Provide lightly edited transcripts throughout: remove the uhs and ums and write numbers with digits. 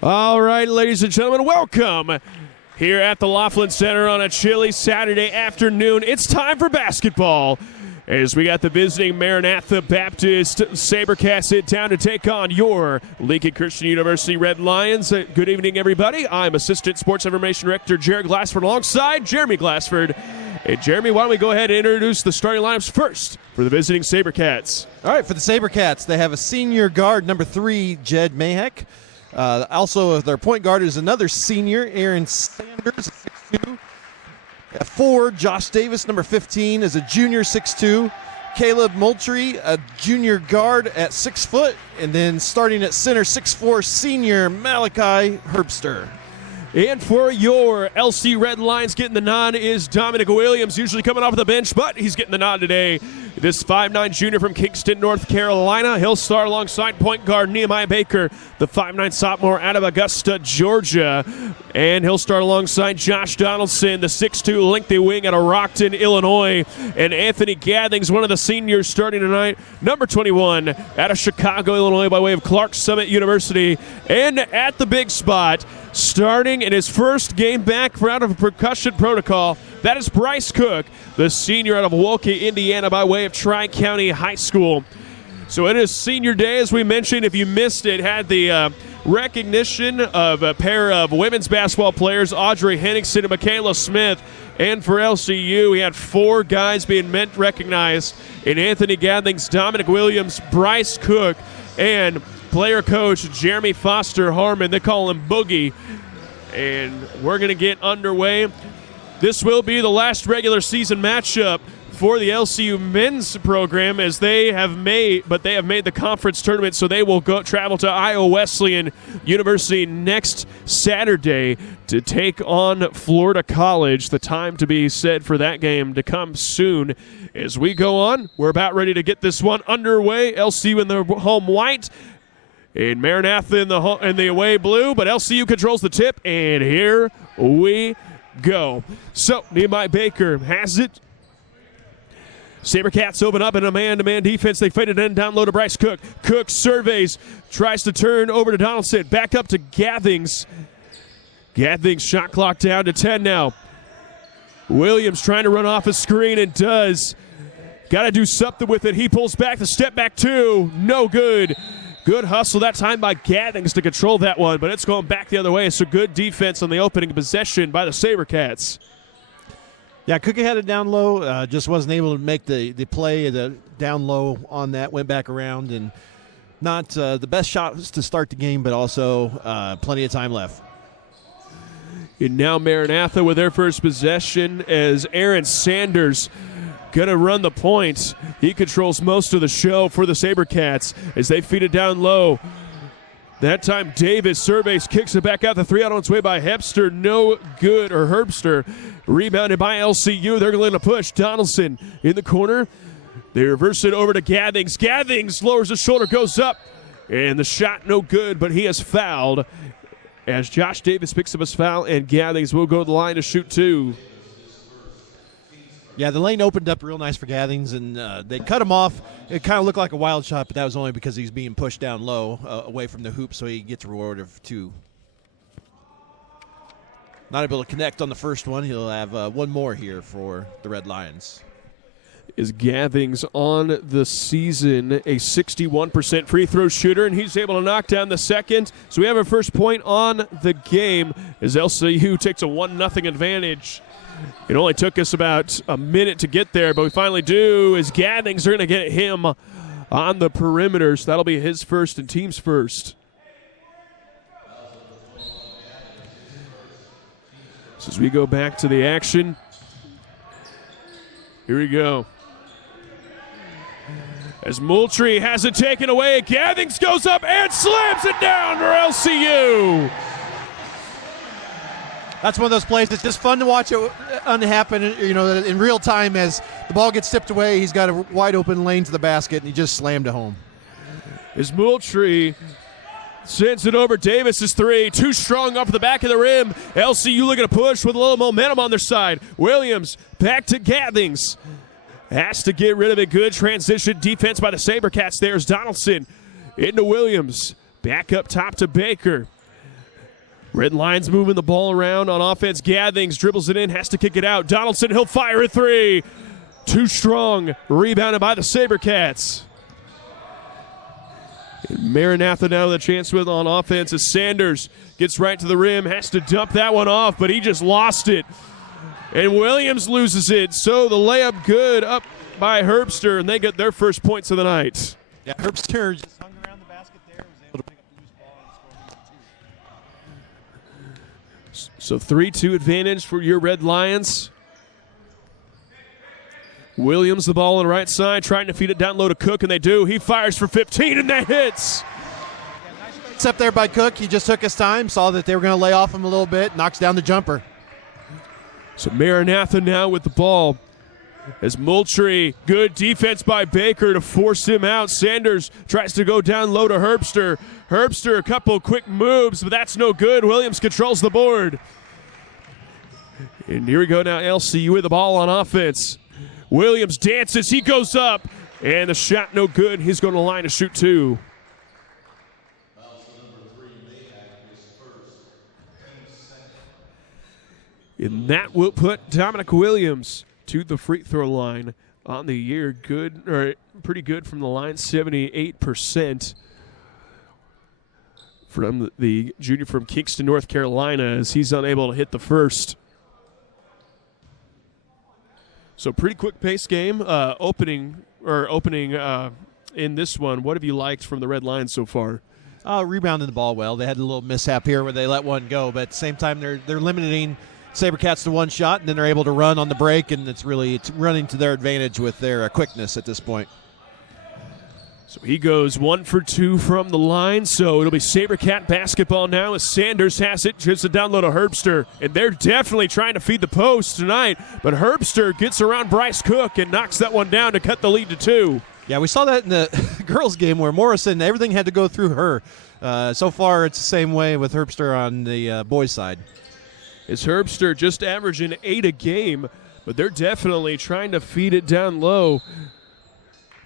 All right, ladies and gentlemen, welcome here at the Laughlin Center on a chilly Saturday afternoon. It's time for basketball as we got the visiting Maranatha Baptist SaberCats in town to take on your Lincoln Christian University Red Lions. Good evening, everybody. I'm Assistant Sports Information Director Jared Glassford alongside Jeremy Glassford. Hey, Jeremy, why don't we go ahead and introduce the starting lineups first for the visiting SaberCats. All right, for the SaberCats, they have a senior guard, number 3, Jed Mahek. Also, their point guard is another senior, Aaron Sanders, 6'2". At 4, Josh Davis, number 15, is a junior, 6'2". Caleb Moultrie, a junior guard at 6 foot. And then starting at center, 6'4", senior Malachi Herbster. And for your LC Red Lions, getting the nod is Dominic Williams, usually coming off the bench, but he's getting the nod today. This 5'9" junior from Kingston, North Carolina. He'll start alongside point guard Nehemiah Baker, the 5'9" sophomore out of Augusta, Georgia. And he'll start alongside Josh Donaldson, the 6'2" lengthy wing out of Rockton, Illinois. And Anthony Gathings, one of the seniors starting tonight, number 21 out of Chicago, Illinois by way of Clark Summit University. And at the big spot, starting in his first game back out of a percussion protocol, that is Bryce Cook, the senior out of Wolcott, Indiana by way of Tri-County High School. So it is senior day, as we mentioned. If you missed it, had the recognition of a pair of women's basketball players, Audrey Henningsen and Michaela Smith. And for LCU, we had 4 guys being recognized in Anthony Gathings, Dominic Williams, Bryce Cook, and player coach Jeremy Foster Harmon. They call him Boogie. And we're going to get underway. This will be the last regular season matchup for the LCU men's program, as they have made the conference tournament, so they will travel to Iowa Wesleyan University next Saturday to take on Florida College. The time to be set for that game to come soon. As we go on, we're about ready to get this one underway. LCU in the home white, and Maranatha in the away blue, but LCU controls the tip, and here we go. So Nehemiah Baker has it. SaberCats open up in a man-to-man defense. They fade it in down low to Bryce Cook. Cook surveys, tries to turn over to Donaldson. Back up to Gathings. Gathings shot clock down to 10 now. Williams trying to run off a screen and does. Got to do something with it. He pulls back. The step back 2. No good. Good hustle that time by Gathings to control that one, but it's going back the other way. So good defense on the opening possession by the SaberCats. Yeah, Cookie had it down low, just wasn't able to make the play down low on that, went back around, and not the best shots to start the game, but also plenty of time left. And now Maranatha with their first possession as Aaron Sanders going to run the point. He controls most of the show for the SaberCats as they feed it down low. That time Davis surveys, kicks it back out. The 3 out on its way by Herbster. No good, or Herbster. Rebounded by LCU. They're going to push. Donaldson in the corner. They reverse it over to Gathings. Gathings lowers his shoulder, goes up. And the shot no good, but he is fouled as Josh Davis picks up his foul, and Gathings will go to the line to shoot 2. Yeah, the lane opened up real nice for Gathings, and they cut him off. It kind of looked like a wild shot, but that was only because he's being pushed down low away from the hoop, so he gets a reward of 2. Not able to connect on the first one. He'll have one more here for the Red Lions. Is Gathings on the season a 61% free throw shooter, and he's able to knock down the second. So we have our first point on the game as LCU takes a 1-0 advantage. It only took us about a minute to get there, but we finally do, as Gathings are going to get him on the perimeter. So that'll be his first and team's first. So as we go back to the action, here we go. As Moultrie has it taken away, Gathings goes up and slams it down for LCU. That's one of those plays that's just fun to watch it happen, in real time. As the ball gets tipped away, he's got a wide open lane to the basket, and he just slammed it home. As Moultrie sends it over, Davis's 3, too strong off the back of the rim. LCU looking to push with a little momentum on their side. Williams back to Gathings. Has to get rid of it. Good transition defense by the SaberCats. There's Donaldson into Williams. Back up top to Baker. Red Lions moving the ball around on offense. Gathings dribbles it in, has to kick it out. Donaldson, he'll fire a three. Too strong. Rebounded by the SaberCats. Maranatha now with a chance with on offense as Sanders gets right to the rim, has to dump that one off, but he just lost it. And Williams loses it, so the layup good up by Herbster, and they get their first points of the night. Yeah, Herbster just hung around the basket there, was able to pick up the loose ball and score 2. So 3-2 advantage for your Red Lions. Williams the ball on the right side, trying to feed it down low to Cook, and they do. He fires for 15, and that hits. It's up there by Cook. He just took his time, saw that they were going to lay off him a little bit, knocks down the jumper. So Maranatha now with the ball. As Moultrie, good defense by Baker to force him out. Sanders tries to go down low to Herbster. Herbster, a couple quick moves, but that's no good. Williams controls the board. And here we go now, LCU with the ball on offense. Williams dances, he goes up, and the shot no good. He's going to the line to shoot 2. And that will put Dominic Williams to the free throw line on the year. Good, or pretty good from the line, 78% from the junior from Kingston, North Carolina, as he's unable to hit the first. So pretty quick pace game. Opening in this one. What have you liked from the Red Lions so far? Rebounding the ball well. They had a little mishap here where they let one go, but at the same time they're limiting SaberCats to one shot, and then they're able to run on the break, and it's running to their advantage with their quickness at this point. So he goes 1 for 2 from the line, so it'll be SaberCat basketball now as Sanders has it, gives it down low to Herbster, and they're definitely trying to feed the post tonight, but Herbster gets around Bryce Cook and knocks that one down to cut the lead to 2. Yeah, we saw that in the girls' game where Morrison, everything had to go through her. So far, it's the same way with Herbster on the boys' side. It's Herbster just averaging 8 a game, but they're definitely trying to feed it down low,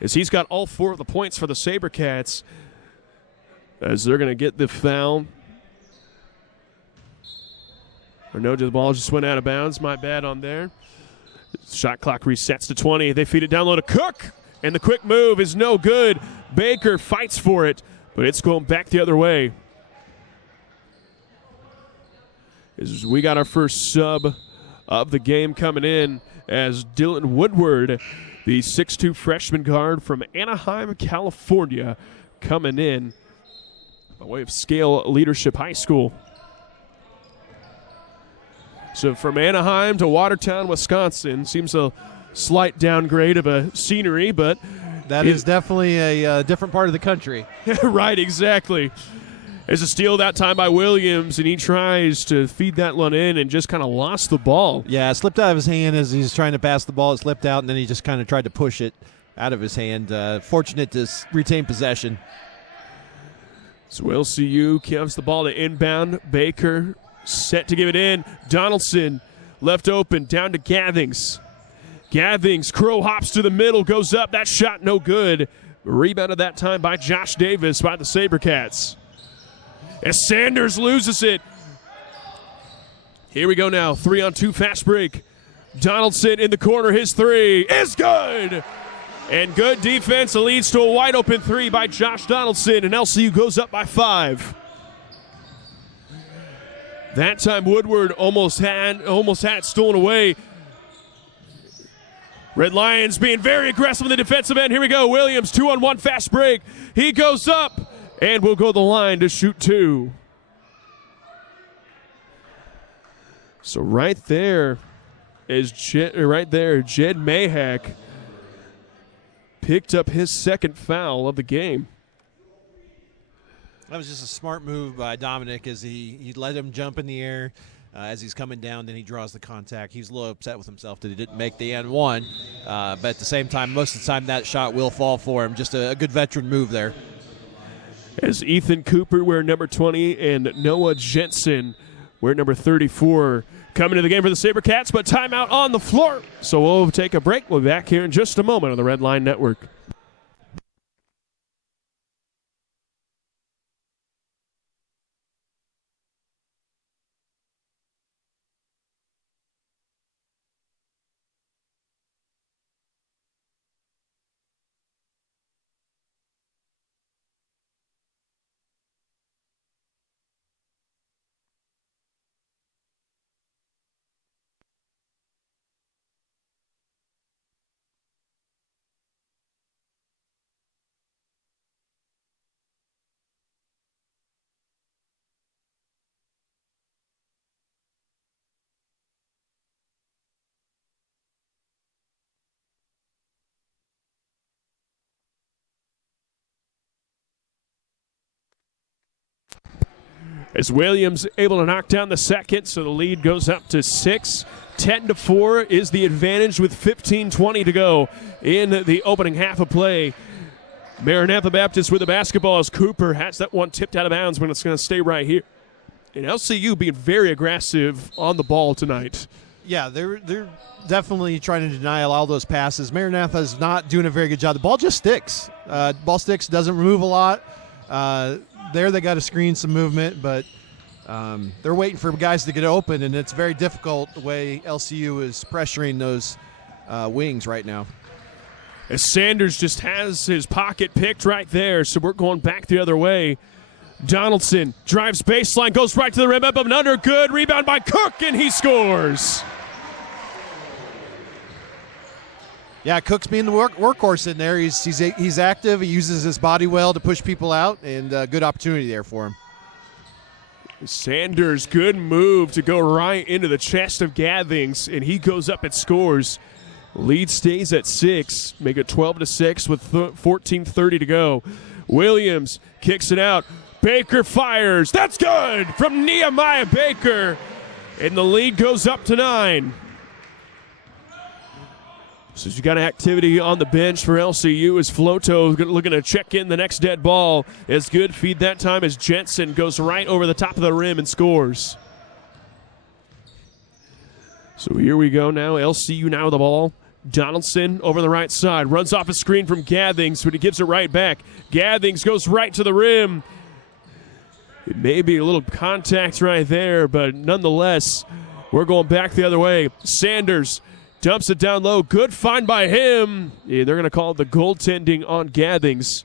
as he's got all 4 of the points for the SaberCats, as they're going to get the foul. Or no, the ball just went out of bounds. My bad on there. Shot clock resets to 20. They feed it down low to Cook, and the quick move is no good. Baker fights for it, but it's going back the other way. As we got our first sub of the game coming in, as Dylan Woodward, the 6'2 freshman guard from Anaheim, California, coming in by way of Scale Leadership High School. So from Anaheim to Watertown, Wisconsin, seems a slight downgrade of a scenery, but that is definitely a different part of the country. Right, exactly. There's a steal that time by Williams, and he tries to feed that one in and just kind of lost the ball. Yeah, it slipped out of his hand as he's trying to pass the ball. It slipped out, and then he just kind of tried to push it out of his hand. Fortunate to retain possession. So LCU gives the ball to inbound. Baker set to give it in. Donaldson left open, down to Gathings. Gathings, Crow hops to the middle, goes up. That shot no good. Rebounded that time by Josh Davis by the SaberCats. As Sanders loses it. Here we go now. 3-on-2 fast break. Donaldson in the corner. His 3 is good. And good defense leads to a wide open 3 by Josh Donaldson. And LCU goes up by 5. That time Woodward almost had it stolen away. Red Lions being very aggressive in the defensive end. Here we go. Williams, 2-on-1 fast break. He goes up. And we'll go to the line to shoot 2. So right there is Jed Mayhack picked up his second foul of the game. That was just a smart move by Dominic as he let him jump in the air as he's coming down. Then he draws the contact. He's a little upset with himself that he didn't make the N1. But at the same time, most of the time that shot will fall for him. Just a good veteran move there. As Ethan Cooper, wear number 20, and Noah Jensen, wear number 34, coming to the game for the SaberCats, but timeout on the floor. So we'll take a break. We'll be back here in just a moment on the Red Line Network. As Williams able to knock down the second, so the lead goes up to 6. 10-4 is the advantage with 15:20 to go in the opening half of play. Maranatha Baptist with the basketball as Cooper has that one tipped out of bounds when it's going to stay right here. And LCU being very aggressive on the ball tonight. Yeah, they're definitely trying to deny all those passes. Maranatha is not doing a very good job. The ball just sticks. Ball sticks, doesn't move a lot. There they got to screen some movement, but they're waiting for guys to get open, and it's very difficult the way LCU is pressuring those wings right now. As Sanders just has his pocket picked right there, so we're going back the other way. Donaldson drives baseline, goes right to the rim, up and under, good rebound by Cook, and he scores. Yeah, Cook's being the workhorse in there. He's active. He uses his body well to push people out, and good opportunity there for him. Sanders, good move to go right into the chest of Gathings, and he goes up and scores. Lead stays at 6, make it 12-6 with 14:30 to go. Williams kicks it out. Baker fires. That's good from Nehemiah Baker, and the lead goes up to 9. So you got activity on the bench for LCU as Floto looking to check in the next dead ball. Is good feed that time as Jensen goes right over the top of the rim and scores. So here we go now. LCU now with the ball. Donaldson over the right side. Runs off a screen from Gathings, but he gives it right back. Gathings goes right to the rim. It may be a little contact right there, but nonetheless, we're going back the other way. Sanders dumps it down low. Good find by him. Yeah, they're going to call it the goaltending on Gathings.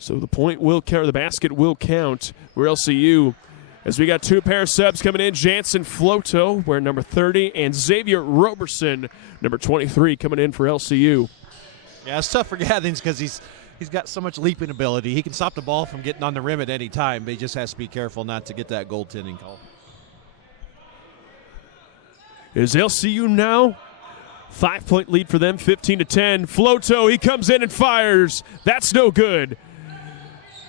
So the point will count, the basket will count for LCU. As we got 2 pair of subs coming in, Jansen Floto, wearing number 30, and Xavier Roberson, number 23, coming in for LCU. Yeah, it's tough for Gathings because he's got so much leaping ability. He can stop the ball from getting on the rim at any time, but he just has to be careful not to get that goaltending call. Is LCU now 5-point lead for them, 15-10. Floto, he comes in and fires. That's no good.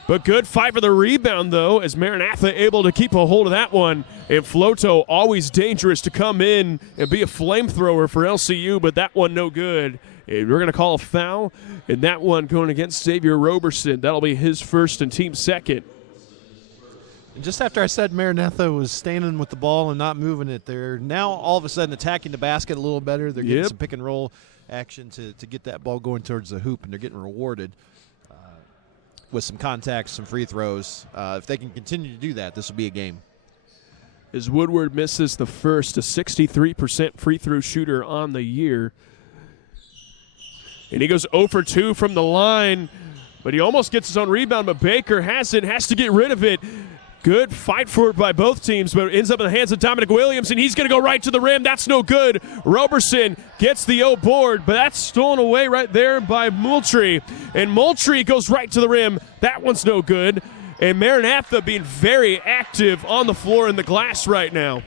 But good fight for the rebound, though, as Maranatha able to keep a hold of that one. And Floto, always dangerous to come in and be a flamethrower for LCU, but that one no good. And we're going to call a foul, and that one going against Xavier Roberson. That'll be his first and team second. And just after I said Maranatha was standing with the ball and not moving it, they're now all of a sudden attacking the basket a little better. They're getting some pick and roll action to get that ball going towards the hoop, and they're getting rewarded with some contacts, some free throws. If they can continue to do that, this will be a game. As Woodward misses the first, a 63% free throw shooter on the year. And he goes 0 for 2 from the line, but he almost gets his own rebound, but Baker has to get rid of it. Good fight for it by both teams, but it ends up in the hands of Dominic Williams, and he's going to go right to the rim. That's no good. Roberson gets the O board, but that's stolen away right there by Moultrie. And Moultrie goes right to the rim. That one's no good. And Maranatha being very active on the floor in the glass right now.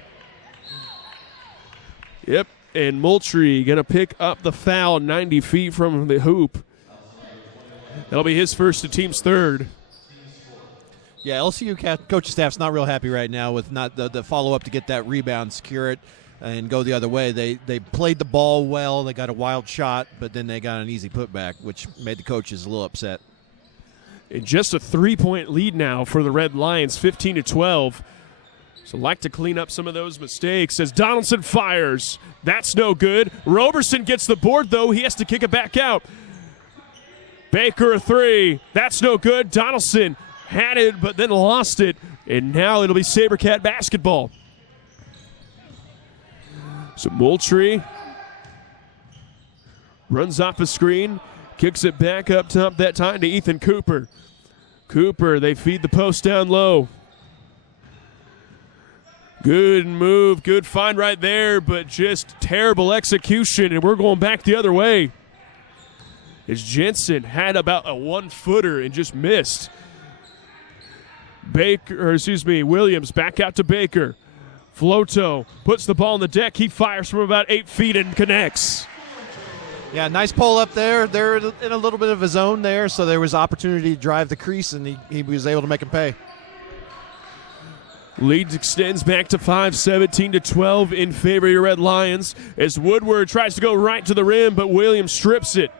Yep, and Moultrie going to pick up the foul 90 feet from the hoop. That'll be his first and team's third. Yeah, LCU coaching staff's not real happy right now with not the follow-up to get that rebound, secure it, and go the other way. They played the ball well. They got a wild shot, but then they got an easy putback, which made the coaches a little upset. And just a 3-point lead now for the Red Lions, 15-12. So like to clean up some of those mistakes as Donaldson fires. That's no good. Roberson gets the board, though. He has to kick it back out. Baker a 3. That's no good. Donaldson had it, but then lost it. And now it'll be SaberCat basketball. So Moultrie runs off a screen, kicks it back up top that time to Ethan Cooper. Cooper, they feed the post down low. Good move, good find right there, but just terrible execution, and we're going back the other way. As Jensen had about a 1-footer and just missed. Williams back out to Baker. Floto puts the ball on the deck. He fires from about 8 feet and connects. Yeah, nice pull up there. They're in a little bit of a zone there, so there was opportunity to drive the crease, and he was able to make him pay. Lead extends back to 5, 17-12 in favor of your Red Lions as Woodward tries to go right to the rim, but Williams strips it.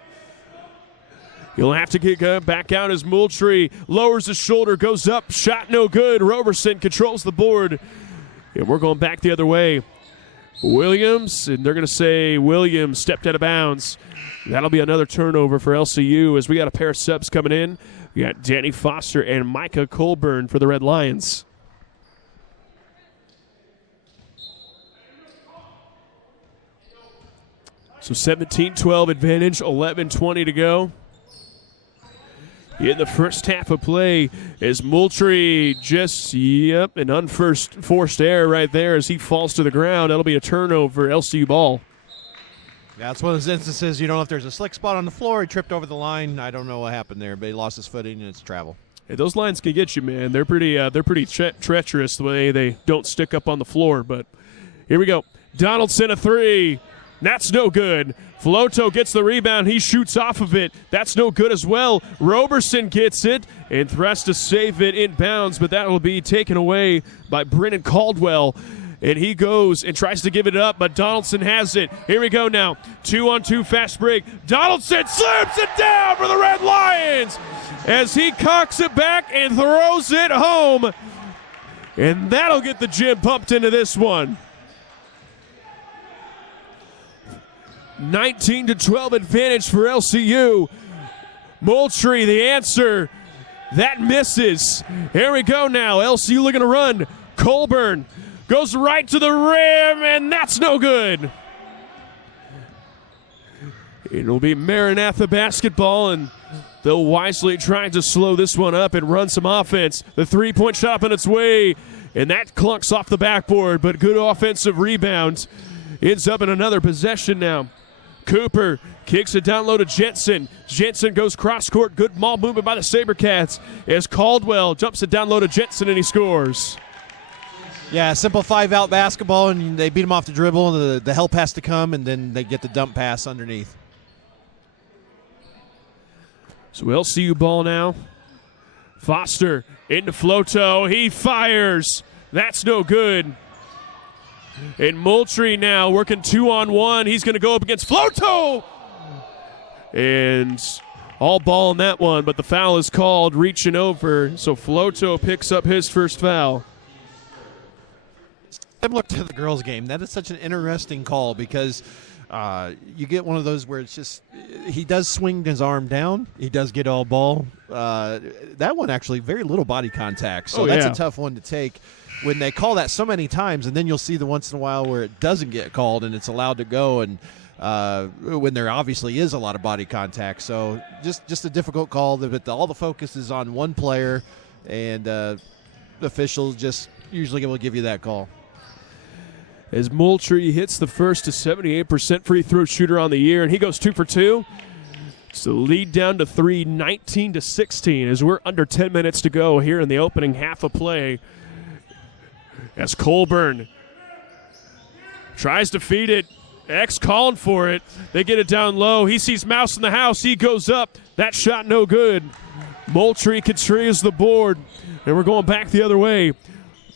He'll have to kick back out as Moultrie lowers his shoulder, goes up, shot no good. Roberson controls the board, and we're going back the other way. Williams, and they're going to say Williams stepped out of bounds. That'll be another turnover for LCU as we got a pair of subs coming in. We got Danny Foster and Micah Colburn for the Red Lions. So 17-12 advantage, 11:20 to go. In the first half of play as Moultrie just, an unforced error right there as he falls to the ground. That'll be a turnover, LCU ball. Yeah, it's one of those instances, you don't know if there's a slick spot on the floor. He tripped over the line. I don't know what happened there, but he lost his footing and it's travel. Hey, those lines can get you, man. They're pretty treacherous the way they don't stick up on the floor. But here we go. Donaldson a three. That's no good. Floto gets the rebound. He shoots off of it. That's no good as well. Roberson gets it and thrusts to save it inbounds, but that will be taken away by Brennan Caldwell. And he goes and tries to give it up, but Donaldson has it. Here we go now. 2-on-2 fast break. Donaldson slams it down for the Red Lions as he cocks it back and throws it home. And that'll get the gym pumped into this one. 19-12 advantage for LCU. Moultrie, the answer. That misses. Here we go now. LCU looking to run. Colburn goes right to the rim, and that's no good. It'll be Maranatha basketball, and they'll wisely try to slow this one up and run some offense. The three-point shot on its way, and that clunks off the backboard, but good offensive rebound. Ends up in another possession now. Cooper kicks it down low to Jensen. Jensen goes cross-court. Good ball movement by the SaberCats as Caldwell jumps it down low to Jensen, and he scores. Yeah, simple five-out basketball, and they beat him off the dribble. The help has to come, and then they get the dump pass underneath. So LCU ball now. Foster into Floto. He fires. That's no good. And Moultrie now working 2-on-1. He's going to go up against Floto. And all ball in that one, but the foul is called, reaching over. So Floto picks up his first foul. Similar to the girls' game, that is such an interesting call because you get one of those where it's just he does swing his arm down. He does get all ball. That one actually very little body contact, so that's a tough one to take. When they call that so many times, and then you'll see the once in a while where it doesn't get called and it's allowed to go, and when there obviously is a lot of body contact. So just a difficult call, but all the focus is on one player, and the officials just usually will give you that call. As Moultrie hits the first to 78% free throw shooter on the year, and he goes 2 for 2. So lead down to 3, 19-16, as we're under 10 minutes to go here in the opening half of play. As Colburn tries to feed it. X calling for it. They get it down low. He sees Mouse in the house. He goes up. That shot no good. Moultrie controls the board. And we're going back the other way.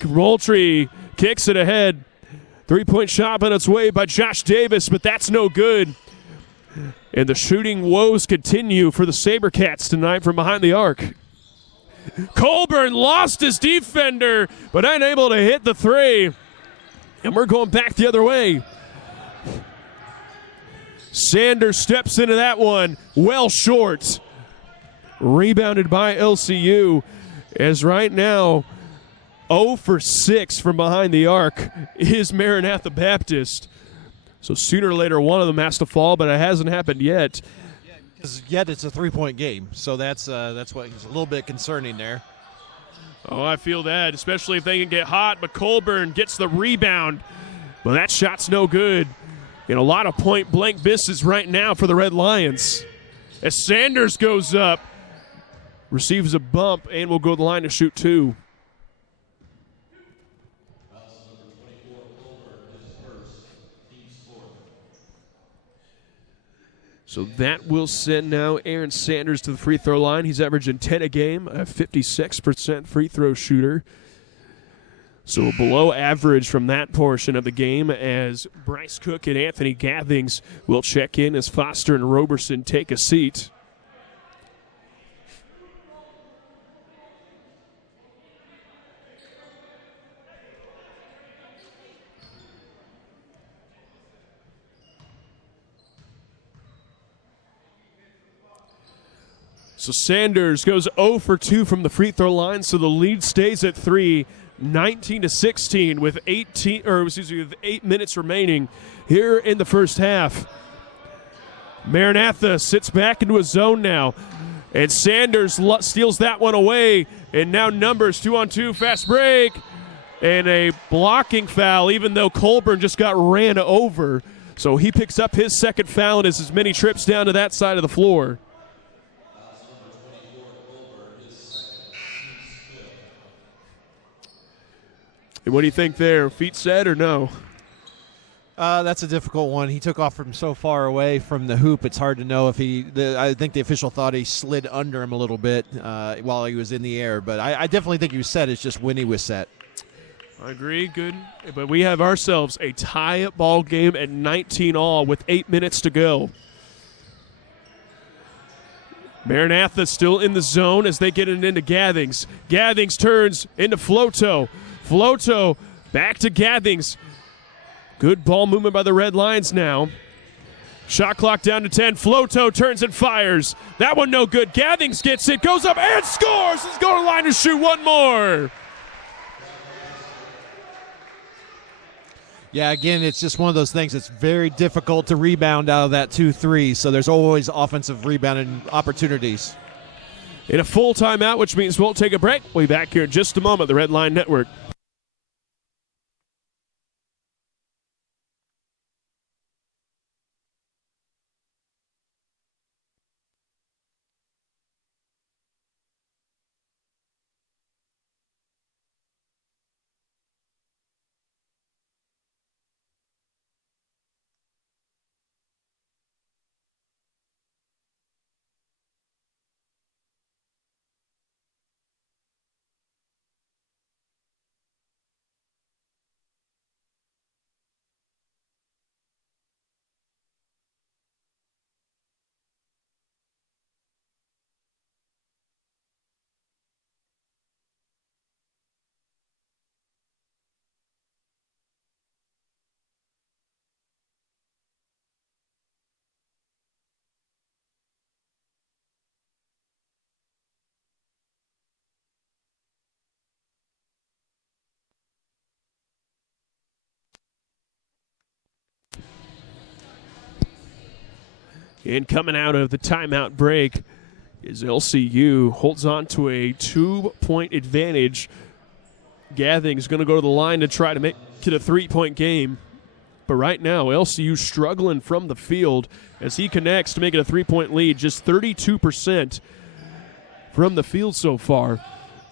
Moultrie kicks it ahead. Three-point shot on its way by Josh Davis, but that's no good. And the shooting woes continue for the SaberCats tonight from behind the arc. Colburn lost his defender, but unable to hit the three. And we're going back the other way. Sanders steps into that one, well short. Rebounded by LCU, as right now 0 for 6 from behind the arc is Maranatha Baptist. So sooner or later one of them has to fall, but it hasn't happened yet. Yet it's a three-point game, so that's what is a little bit concerning there. Oh, I feel that, especially if they can get hot, but Colburn gets the rebound. Well, that shot's no good. And a lot of point-blank misses right now for the Red Lions. As Sanders goes up, receives a bump, and will go to the line to shoot 2. So that will send now Aaron Sanders to the free throw line. He's averaging 10 a game, a 56% free throw shooter. So below average from that portion of the game, as Bryce Cook and Anthony Gathings will check in as Foster and Roberson take a seat. So Sanders goes 0 for 2 from the free throw line, so the lead stays at 3, 19-16 with 8 minutes remaining here in the first half. Maranatha sits back into a zone now, and Sanders steals that one away, and now numbers 2-on-2, fast break, and a blocking foul, even though Colburn just got ran over. So he picks up his second foul and has as many trips down to that side of the floor. And what do you think there? Feet set or no? That's a difficult one. He took off from so far away from the hoop. It's hard to know if I think the official thought he slid under him a little bit while he was in the air. But I definitely think he was set. It's just when he was set. I agree. Good. But we have ourselves a tie ball game at 19-all with 8 minutes to go. Maranatha still in the zone as they get it into Gathings. Gathings turns into Floto. Floto back to Gathings. Good ball movement by the Red Lions now. Shot clock down to 10. Floto turns and fires. That one no good. Gathings gets it, goes up and scores. He's going to the line to shoot one more. Yeah, again, it's just one of those things. It's very difficult to rebound out of that 2-3, so there's always offensive rebounding opportunities. In a full timeout, which means we'll take a break. We'll be back here in just a moment, the Red Line Network. And coming out of the timeout break is LCU. Holds on to a 2-point advantage. Gathing's going to go to the line to try to make it a 3-point game. But right now, LCU struggling from the field as he connects to make it a 3-point lead. Just 32% from the field so far. A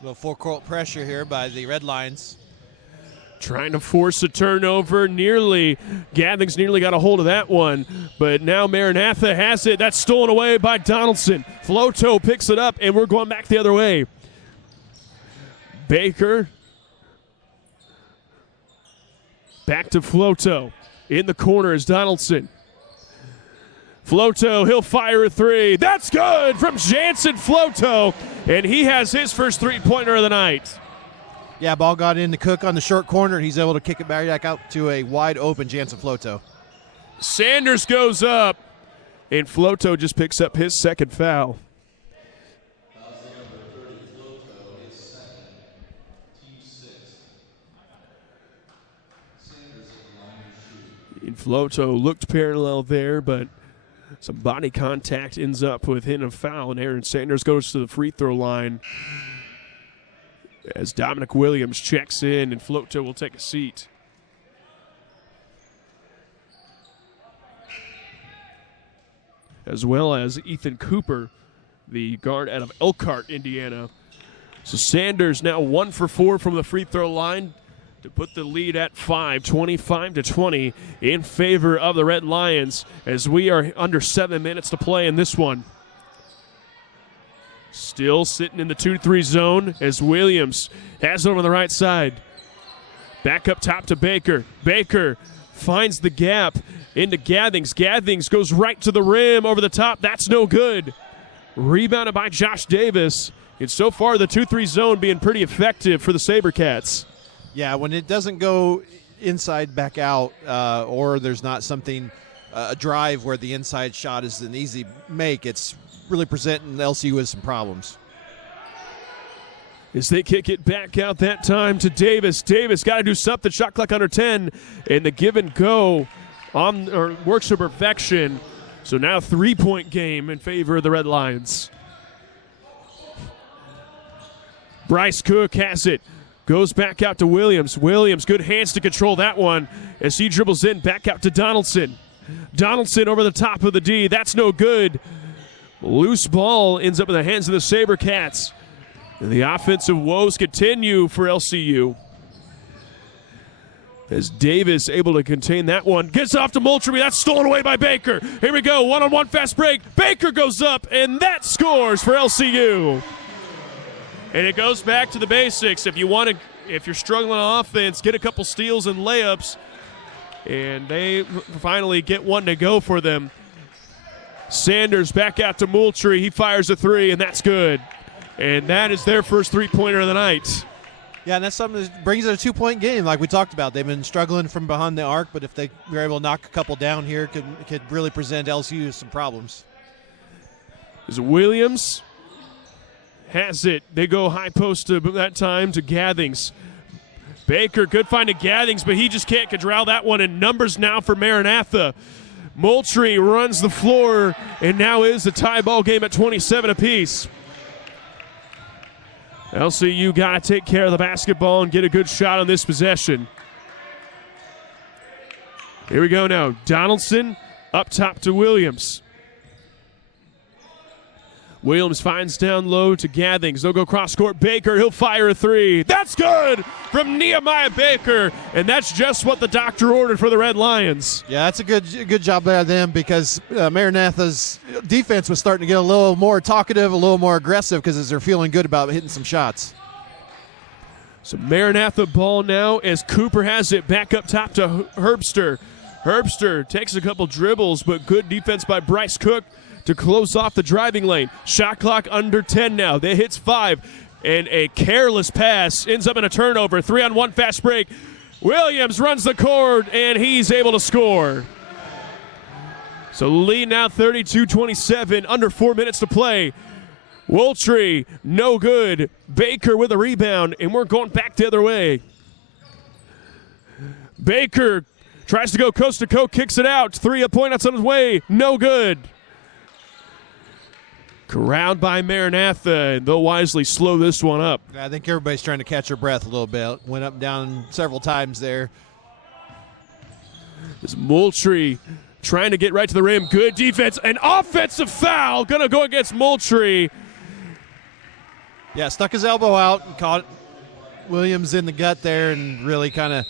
little full-court pressure here by the Red Lions. Trying to force a turnover. Gathings nearly got a hold of that one. But now Maranatha has it. That's stolen away by Donaldson. Floto picks it up, and we're going back the other way. Baker. Back to Floto. In the corner is Donaldson. Floto, he'll fire a three. That's good from Jansen Floto, and he has his first three-pointer of the night. Yeah, ball got in to Cook on the short corner, and he's able to kick it back out to a wide-open Jansen Floto. Sanders goes up, and Floto just picks up his second foul. And Floto looked parallel there, but some body contact ends up within a foul, and Aaron Sanders goes to the free throw line as Dominic Williams checks in, and Floto will take a seat. As well as Ethan Cooper, the guard out of Elkhart, Indiana. So Sanders now 1 for 4 from the free throw line to put the lead at 5, 25-20 in favor of the Red Lions as we are under 7 minutes to play in this one. Still sitting in the 2-3 zone as Williams has it on the right side. Back up top to Baker. Baker finds the gap into Gathings. Gathings goes right to the rim over the top. That's no good. Rebounded by Josh Davis. And so far, the 2-3 zone being pretty effective for the SaberCats. Yeah, when it doesn't go inside back out, or there's not something, a drive where the inside shot is an easy make, it's really presenting LCU with some problems. As they kick it back out that time to Davis. Davis got to do something. Shot clock under 10. And the give and go works to perfection. So now 3-point game in favor of the Red Lions. Bryce Cook has it. Goes back out to Williams. Williams, good hands to control that one as he dribbles in. Back out to Donaldson. Donaldson over the top of the D. That's no good. Loose ball ends up in the hands of the SaberCats. And the offensive woes continue for LCU. As Davis able to contain that one. Gets off to Moultrie. That's stolen away by Baker. Here we go. One-on-one fast break. Baker goes up, and that scores for LCU. And it goes back to the basics. If you're struggling on offense, get a couple steals and layups. And they finally get one to go for them. Sanders back out to Moultrie. He fires a three, and that's good. And that is their first three-pointer of the night. Yeah, and that's something that brings it a 2-point game like we talked about. They've been struggling from behind the arc, but if they were able to knock a couple down here, could really present LCU some problems. As Williams has it. They go high post that time to Gathings. Baker, good find to Gathings, but he just can't corral that one. And numbers now for Maranatha. Moultrie runs the floor, and now is a tie ball game at 27 apiece. LCU got to take care of the basketball and get a good shot on this possession. Here we go now. Donaldson up top to Williams. Williams finds down low to Gathings. They'll go cross court. Baker, he'll fire a three. That's good from Nehemiah Baker, and that's just what the doctor ordered for the Red Lions. Yeah, that's a good job by them because Maranatha's defense was starting to get a little more talkative, a little more aggressive because they're feeling good about hitting some shots. So Maranatha ball now as Cooper has it back up top to Herbster. Herbster takes a couple dribbles, but good defense by Bryce Cook to close off the driving lane. Shot clock under 10 now. They hits 5, and a careless pass ends up in a turnover. 3-on-1 fast break. Williams runs the court, and he's able to score. So lead now 32-27, under 4 minutes to play. Moultrie, no good. Baker with a rebound, and we're going back the other way. Baker tries to go coast to coast, kicks it out. 3-point outs on his way, no good. Corralled by Maranatha, and they'll wisely slow this one up. I think everybody's trying to catch their breath a little bit. Went up and down several times there. This Moultrie trying to get right to the rim. Good defense. An offensive foul going to go against Moultrie. Yeah, stuck his elbow out and caught Williams in the gut there, and really kind of,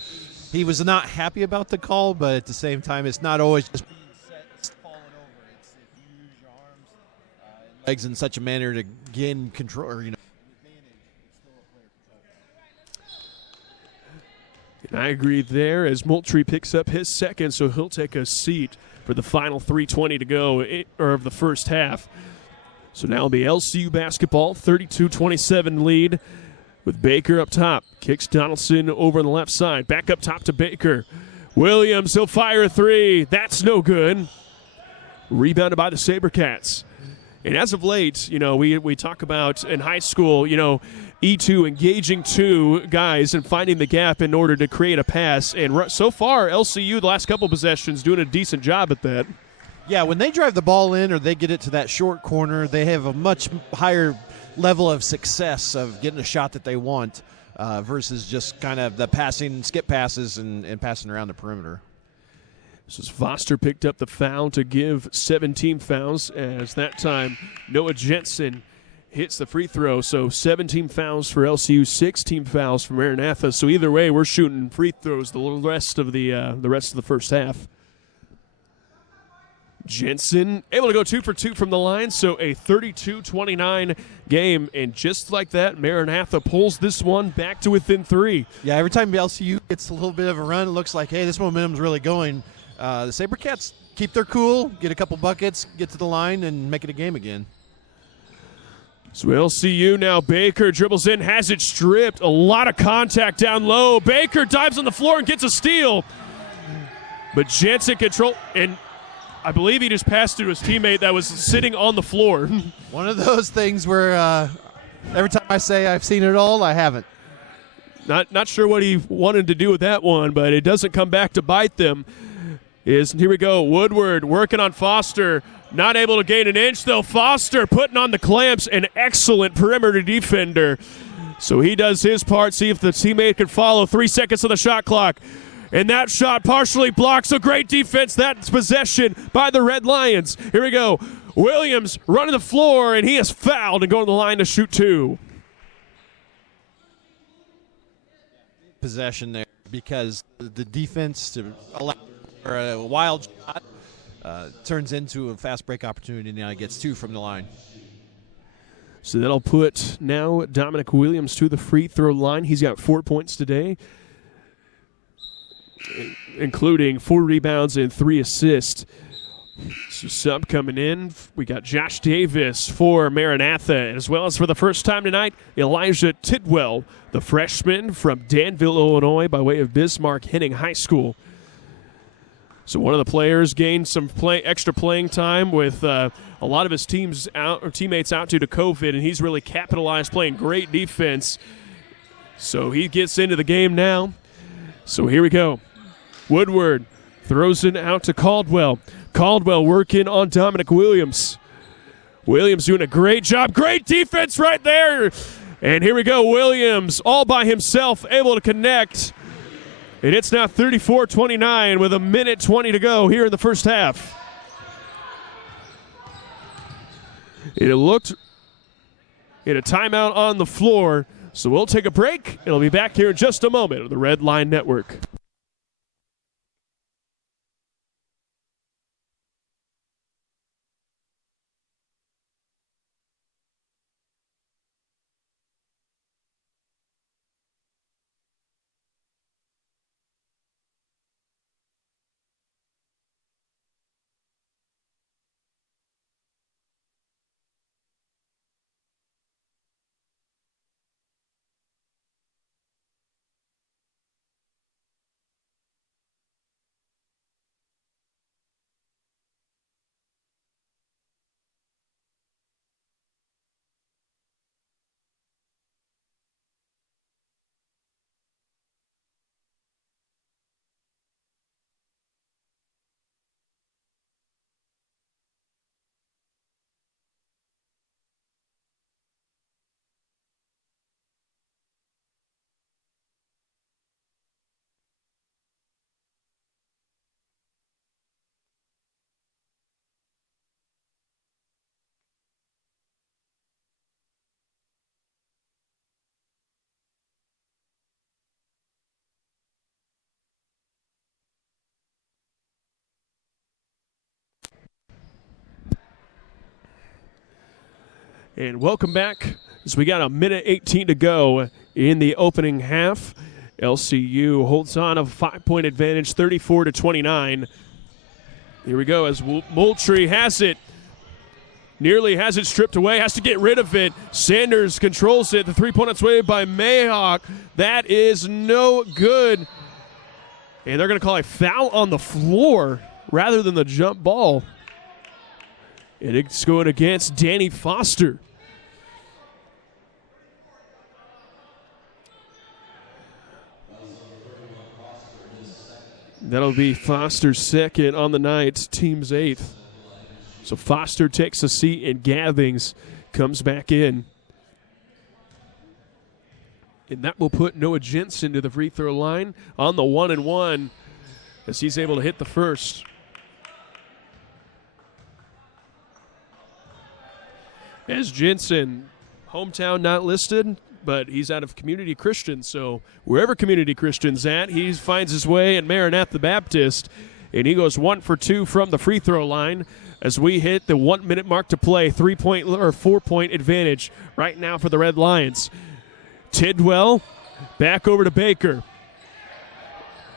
he was not happy about the call, but at the same time, it's not always just legs in such a manner to gain control, or, you know. And I agree there as Moultrie picks up his second, so he'll take a seat for the final 3:20 to go of the first half. So now it'll be LCU basketball, 32-27 lead with Baker up top. Kicks Donaldson over on the left side. Back up top to Baker. Williams, he'll fire a three. That's no good. Rebounded by the SaberCats. And as of late, you know, we talk about in high school, you know, E2 engaging two guys and finding the gap in order to create a pass. And so far, LCU, the last couple possessions, doing a decent job at that. Yeah, when they drive the ball in or they get it to that short corner, they have a much higher level of success of getting a shot that they want versus just kind of the passing, skip passes and passing around the perimeter. So Foster picked up the foul to give 17 fouls as that time Noah Jensen hits the free throw. So 17 fouls for LCU, 16 fouls for Maranatha. So either way, we're shooting free throws the rest of the first half. Jensen able to go 2 for 2 from the line, so a 32-29 game. And just like that, Maranatha pulls this one back to within 3. Yeah, every time LCU gets a little bit of a run, it looks like, hey, this momentum's really going. The SaberCats keep their cool, get a couple buckets, get to the line, and make it a game again. So LCU now, Baker dribbles in, has it stripped. A lot of contact down low. Baker dives on the floor and gets a steal. But Jensen control, and I believe he just passed to his teammate that was sitting on the floor. One of those things where every time I say I've seen it all, I haven't. Not sure what he wanted to do with that one, but it doesn't come back to bite them. Here we go, Woodward working on Foster. Not able to gain an inch, though. Foster putting on the clamps, an excellent perimeter defender. So he does his part, see if the teammate can follow. 3 seconds on the shot clock. And that shot partially blocks. So great defense. That's possession by the Red Lions. Here we go. Williams running the floor, and he is fouled and going to the line to shoot 2. Possession there because the defense to allow for a wild shot turns into a fast break opportunity. Now he gets 2 from the line. So that'll put now Dominic Williams to the free throw line. He's got 4 points today, including 4 rebounds and 3 assists. So sub coming in, we got Josh Davis for Maranatha, as well as for the first time tonight, Elijah Tidwell, the freshman from Danville, Illinois, by way of Bismarck Henning High School. So one of the players gained some extra playing time with a lot of his teammates out due to COVID, and he's really capitalized, playing great defense. So he gets into the game now. So here we go. Woodward throws it out to Caldwell. Caldwell working on Dominic Williams. Williams doing a great job. Great defense right there. And here we go. Williams all by himself, able to connect. And it's now 34-29 with 1:20 to go here in the first half. It looked in a timeout on the floor. So we'll take a break. It'll be back here in just a moment on the Red Line Network. And welcome back as we got 1:18 to go in the opening half. LCU holds on a 5-point advantage, 34-29. Here we go as Moultrie has it. Nearly has it stripped away, has to get rid of it. Sanders controls it. The three-point on its way by Mayhawk. That is no good. And they're going to call a foul on the floor rather than the jump ball. And it's going against Danny Foster. That'll be Foster's second on the night, team's 8th. So Foster takes a seat and Gathings comes back in. And that will put Noah Jensen to the free throw line on the 1-and-1 as he's able to hit the first. As Jensen, hometown not listed, but he's out of Community Christian. So wherever Community Christian's at, he finds his way at Maranatha Baptist. and he goes 1 for 2 from the free throw line as we hit the 1 minute mark to play. 3-point or 4-point advantage right now for the Red Lions. Tidwell back over to Baker.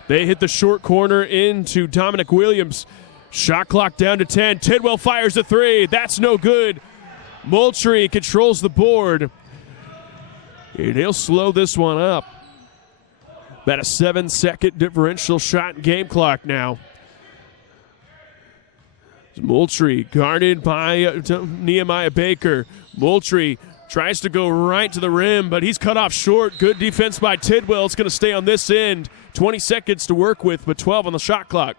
They hit the short corner into Dominic Williams. Shot clock down to 10. Tidwell fires a three. That's no good. Moultrie controls the board. And he'll slow this one up. About a 7-second differential shot game clock now. Moultrie guarded by Nehemiah Baker. Moultrie tries to go right to the rim, but he's cut off short. Good defense by Tidwell. It's going to stay on this end. 20 seconds to work with, but 12 on the shot clock.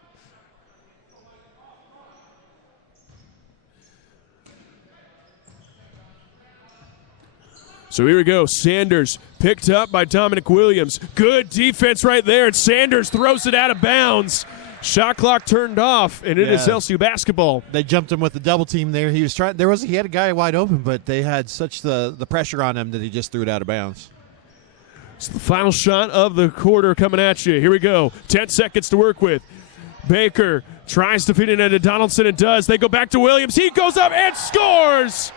So here we go. Sanders picked up by Dominic Williams. Good defense right there, and Sanders throws it out of bounds. Shot clock turned off, and it is LSU basketball. They jumped him with the double team there. He was trying. He had a guy wide open, but they had such the pressure on him that he just threw it out of bounds. So the final shot of the quarter coming at you. Here we go. 10 seconds to work with. Baker tries to feed it into Donaldson and does. They go back to Williams. He goes up and scores.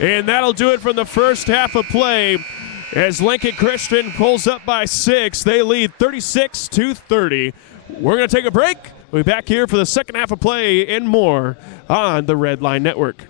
And that'll do it from the first half of play as Lincoln Christian pulls up by 6. They lead 36-30. We're going to take a break. We'll be back here for the second half of play and more on the Red Line Network.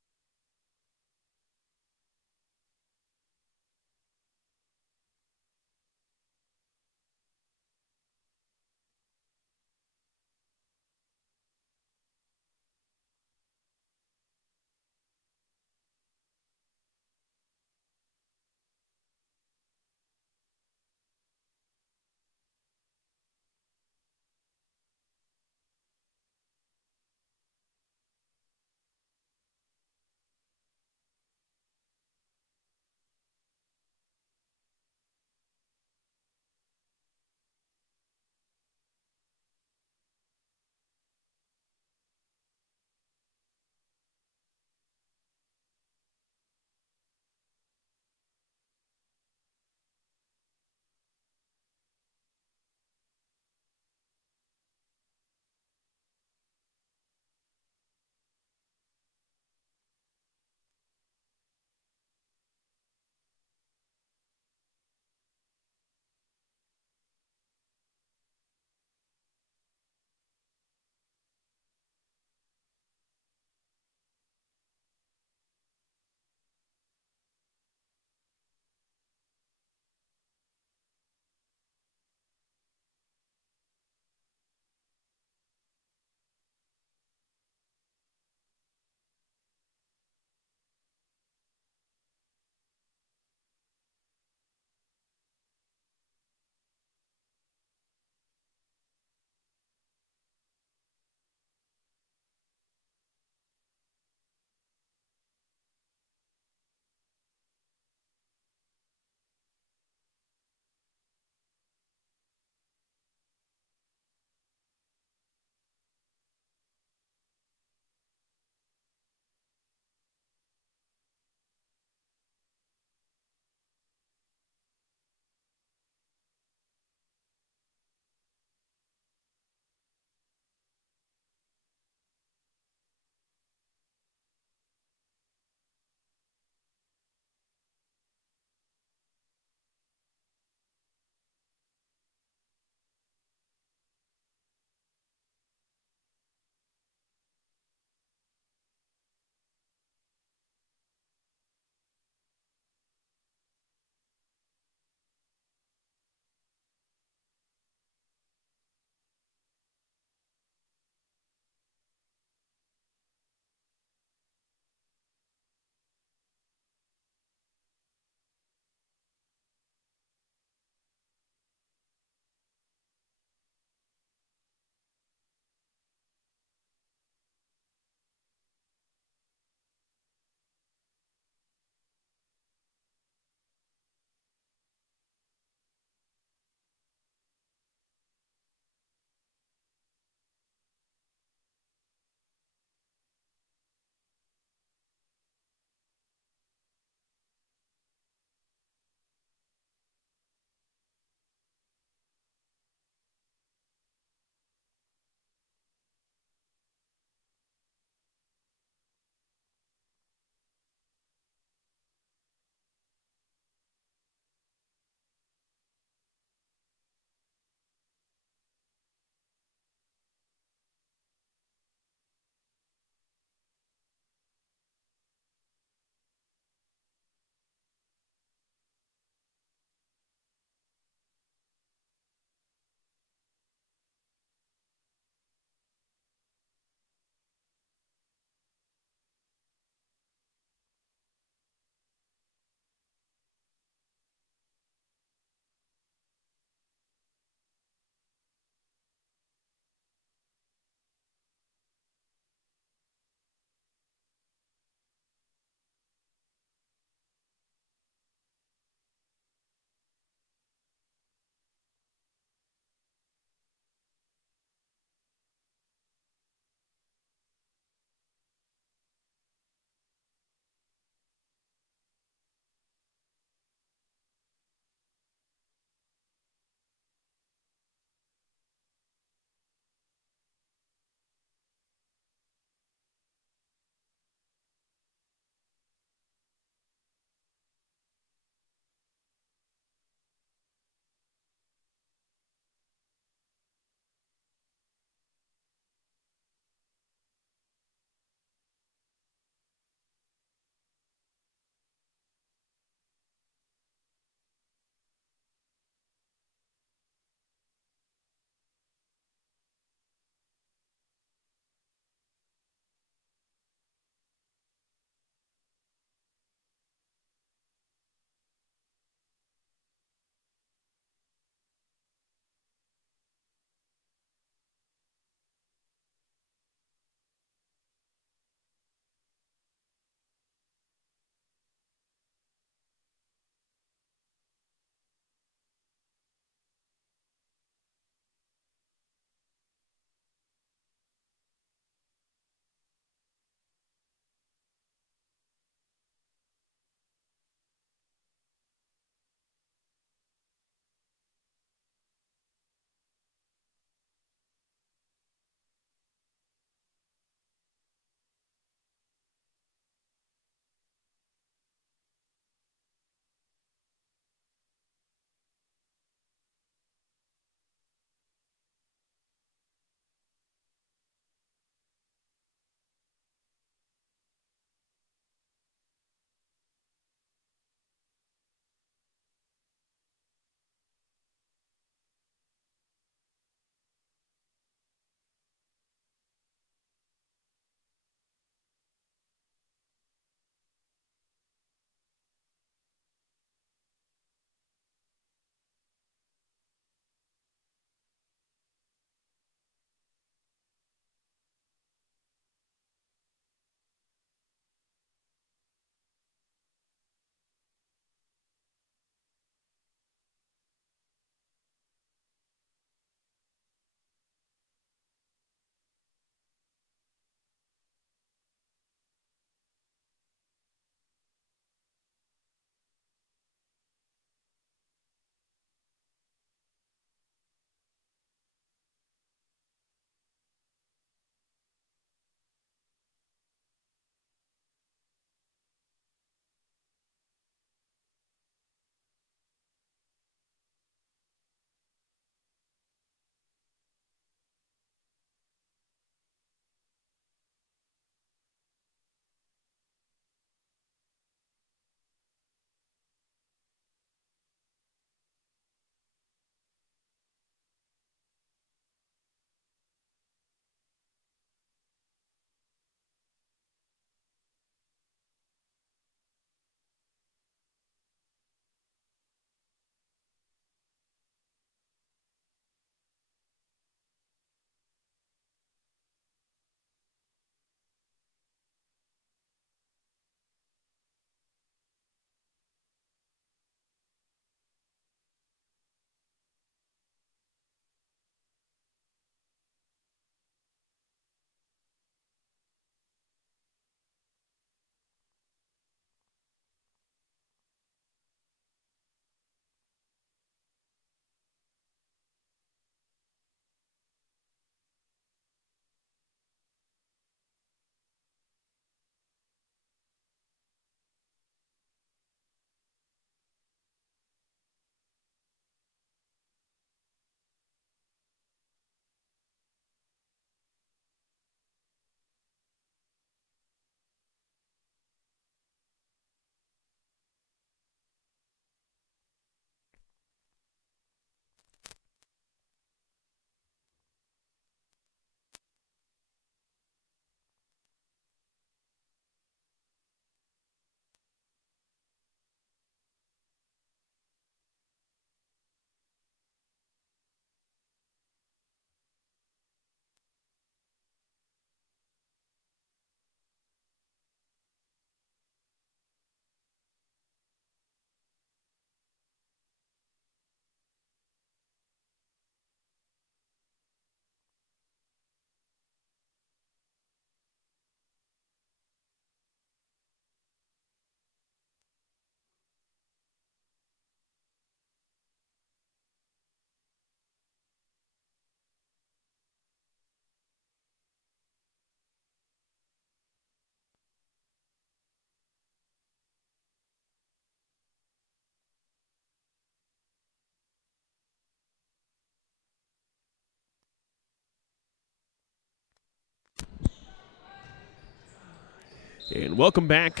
And welcome back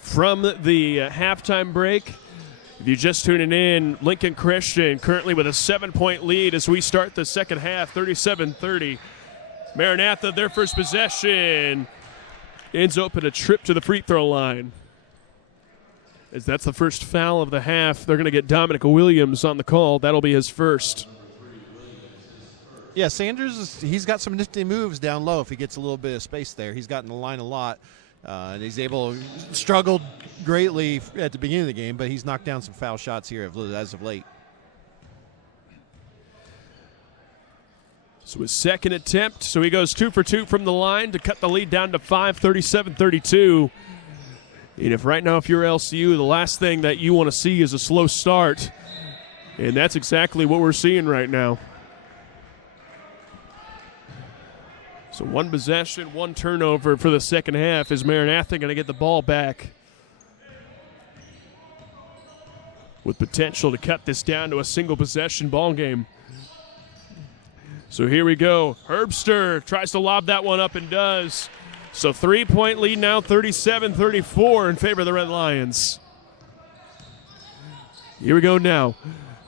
from the halftime break. If you're just tuning in, Lincoln Christian currently with a 7-point lead as we start the second half, 37-30. Maranatha, their first possession, ends up in a trip to the free throw line. As that's the first foul of the half, they're going to get Dominic Williams on the call. That'll be his first. Yeah, Sanders, he's got some nifty moves down low if he gets a little bit of space there. He's gotten the line a lot. And he's struggled greatly at the beginning of the game, but he's knocked down some foul shots here as of late. So his second attempt, so he goes 2 for 2 from the line to cut the lead down to 5, 37-32. And if right now, if you're LCU, the last thing that you want to see is a slow start. And that's exactly what we're seeing right now. So one possession, one turnover for the second half. Is Maranatha going to get the ball back with potential to cut this down to a single possession ball game? So here we go. Herbster tries to lob that one up and does. So 3-point lead now, 37-34 in favor of the Red Lions. Here we go now.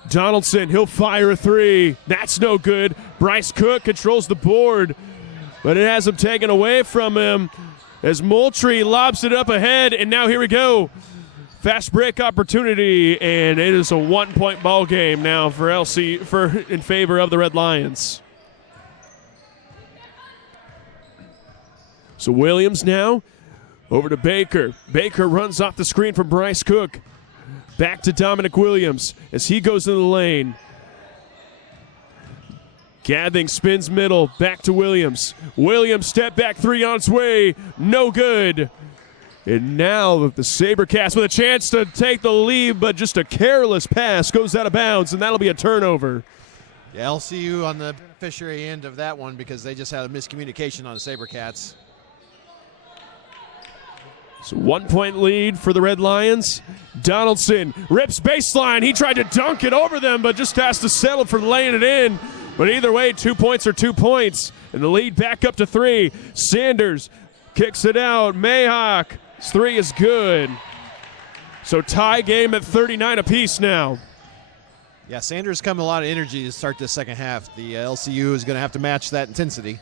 Donaldson, he'll fire a three. That's no good. Bryce Cook controls the board, but it has him taken away from him as Moultrie lobs it up ahead, and now here we go. Fast break opportunity, and it is a 1-point ball game now for in favor of the Red Lions. So Williams now over to Baker. Baker runs off the screen from Bryce Cook. Back to Dominic Williams as he goes in the lane. Gathing spins middle, back to Williams. Williams step back three on its way, no good. And now the SaberCats with a chance to take the lead, but just a careless pass goes out of bounds, and that'll be a turnover. Yeah, LCU on the beneficiary end of that one because they just had a miscommunication on the SaberCats. So 1-point lead for the Red Lions. Donaldson rips baseline. He tried to dunk it over them, but just has to settle for laying it in. But either way, 2 points are 2 points. And the lead back up to 3. Sanders kicks it out. Mayhawk, his three is good. So tie game at 39 apiece now. Yeah, Sanders come a lot of energy to start this second half. The LCU is going to have to match that intensity.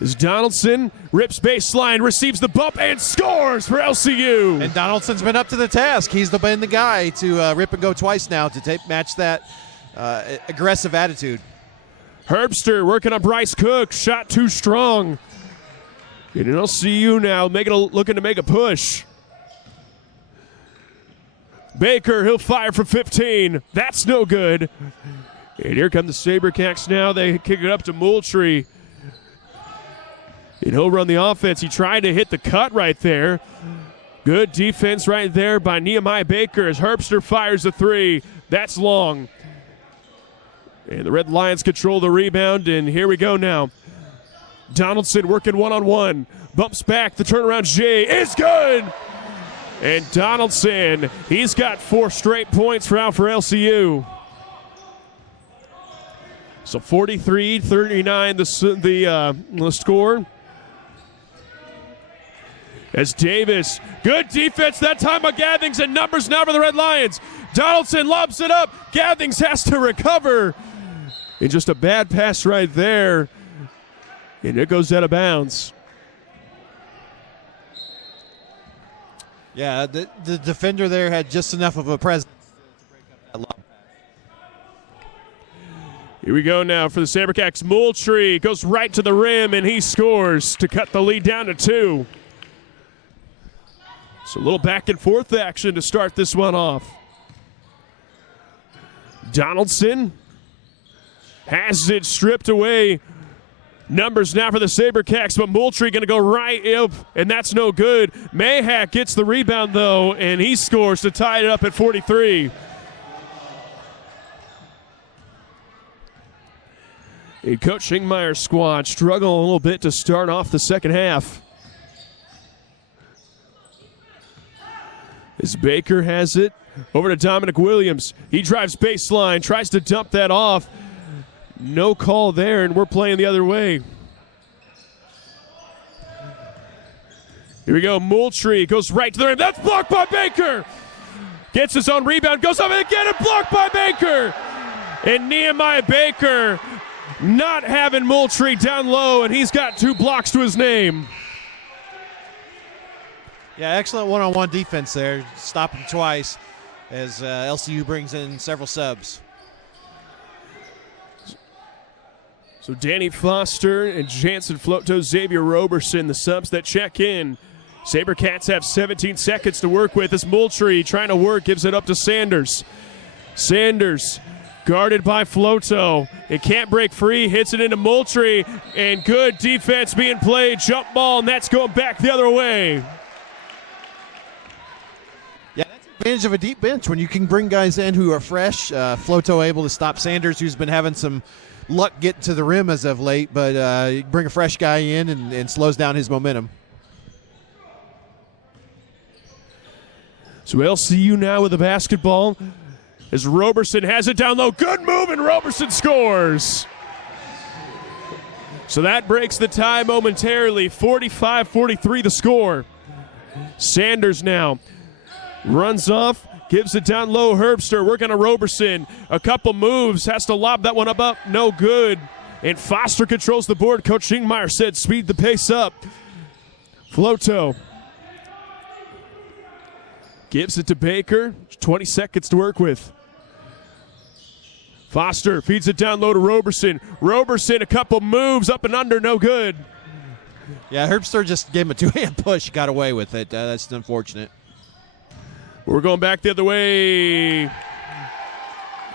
As Donaldson rips baseline, receives the bump, and scores for LCU. And Donaldson's been up to the task. He's been the guy to rip and go twice now to match that aggressive attitude. Herbster working on Bryce Cook. Shot too strong. And LCU now looking to make a push. Baker, he'll fire for 15. That's no good. And here come the SaberCats now. They kick it up to Moultrie. And he'll run the offense. He tried to hit the cut right there. Good defense right there by Nehemiah Baker as Herbster fires a three. That's long. And the Red Lions control the rebound, and here we go now. Donaldson working one-on-one. Bumps back. The turnaround J is good. And Donaldson, he's got 4 straight points for LCU. So 43-39 the score. As Davis, good defense that time by Gathings, and numbers now for the Red Lions. Donaldson lobs it up. Gathings has to recover. And just a bad pass right there. And it goes out of bounds. Yeah, the defender there had just enough of a presence to break up that long pass. Here we go now for the SaberCats. Moultrie goes right to the rim, and he scores to cut the lead down to 2. So a little back and forth action to start this one off. Donaldson has it stripped away. Numbers now for the SaberCats, but Moultrie going to go right up, and that's no good. Mayhack gets the rebound, though, and he scores to tie it up at 43. A Coach Ingmeyer's squad struggle a little bit to start off the second half. As Baker has it over to Dominic Williams. He drives baseline, tries to dump that off. No call there, and we're playing the other way. Here we go. Moultrie goes right to the rim. That's blocked by Baker. Gets his own rebound. Goes up and again and blocked by Baker. And Nehemiah Baker not having Moultrie down low, and he's got 2 blocks to his name. Yeah, excellent one-on-one defense there. Stop him twice as LCU brings in several subs. So Danny Foster and Jansen Floto, Xavier Roberson, the subs that check in. SaberCats have 17 seconds to work with as Moultrie trying to work, gives it up to Sanders. Sanders guarded by Floto. It can't break free, hits it into Moultrie, and good defense being played. Jump ball, and that's going back the other way. Yeah, that's the advantage of a deep bench when you can bring guys in who are fresh. Floto able to stop Sanders, who's been having some luck getting to the rim as of late, but you bring a fresh guy in and slows down his momentum. So LCU now with the basketball as Roberson has it down low. Good move, and Roberson scores. So that breaks the tie momentarily. 45-43 the score. Sanders now runs off, gives it down low. Herbster working on Roberson. A couple moves, has to lob that one up, no good. And Foster controls the board. Coach Ingmeyer said speed the pace up. Floto gives it to Baker. 20 seconds to work with. Foster feeds it down low to Roberson. Roberson, a couple moves up and under, no good. Yeah, Herbster just gave him a 2-hand push, got away with it. That's unfortunate. We're going back the other way.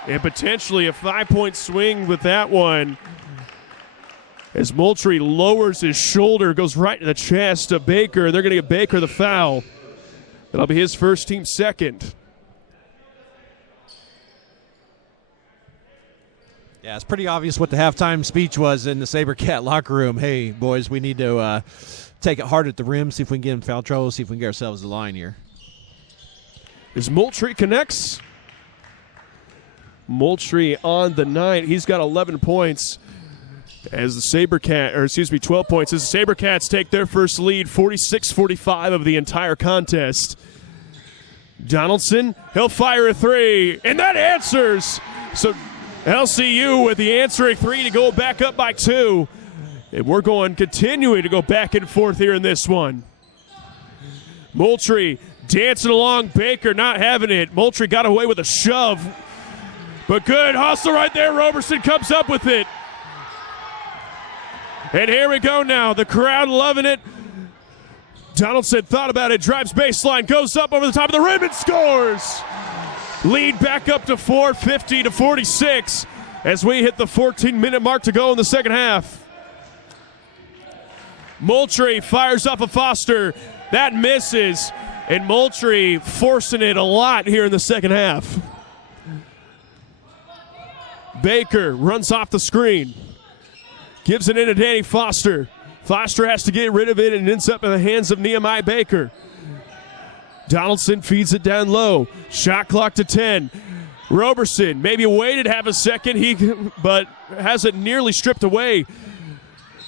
And potentially a 5-point swing with that one. As Moultrie lowers his shoulder, goes right to the chest of Baker. They're going to give Baker the foul. That'll be his first, team second. Yeah, it's pretty obvious what the halftime speech was in the SaberCat locker room. Hey, boys, we need to take it hard at the rim, see if we can get in foul trouble, see if we can get ourselves the line here. As Moultrie connects. Moultrie on the night. He's got 11 points. As the 12 points. As the SaberCats take their first lead, 46-45 of the entire contest. Donaldson, he'll fire a 3, and that answers. So LCU with the answering 3 to go back up by 2. And we're continuing to go back and forth here in this one. Moultrie dancing along, Baker not having it. Moultrie got away with a shove. But good hustle right there. Roberson comes up with it. And here we go now. The crowd loving it. Donaldson thought about it, drives baseline, goes up over the top of the rim and scores. Lead back up to 4, 50-46 as we hit the 14-minute mark to go in the second half. Moultrie fires off of Foster. That misses. And Moultrie forcing it a lot here in the second half. Baker runs off the screen. Gives it into Danny Foster. Foster has to get rid of it and ends up in the hands of Nehemiah Baker. Donaldson feeds it down low. Shot clock to 10. Roberson maybe waited half a second, but has it nearly stripped away.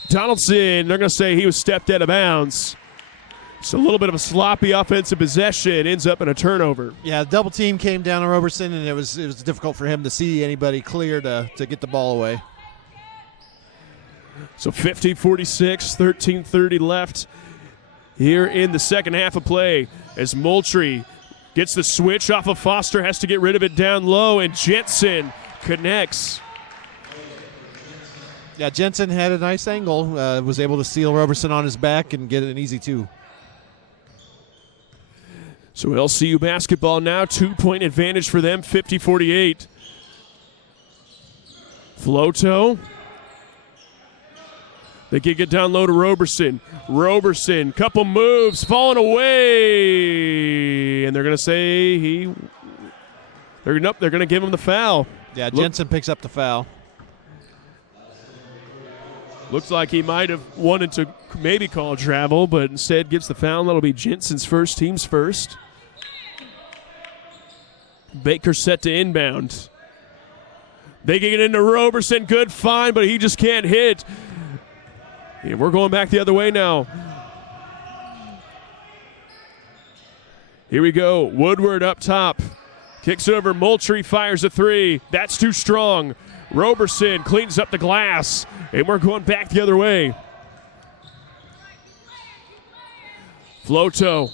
Donaldson, they're going to say he was stepped out of bounds. So a little bit of a sloppy offensive possession, ends up in a turnover. Yeah, the double team came down on Roberson, and it was difficult for him to see anybody clear to get the ball away. So 50-46, 13:30 left here in the second half of play as Moultrie gets the switch off of Foster, has to get rid of it down low, and Jensen connects. Yeah, Jensen had a nice angle, was able to seal Roberson on his back and get an easy 2. So LCU basketball now, 2-point advantage for them, 50-48. Floto. They can get down low to Roberson. Roberson, couple moves, falling away. And they're going to say they're going to give him the foul. Yeah, Jensen picks up the foul. Looks like he might have wanted to maybe call travel, but instead gets the foul. That'll be Jensen's first, team's first. Baker set to inbound. They can get into Roberson, good find, but he just can't hit. And we're going back the other way now. Here we go. Woodward up top. Kicks it over. Moultrie fires a three. That's too strong. Roberson cleans up the glass. And we're going back the other way. Floto.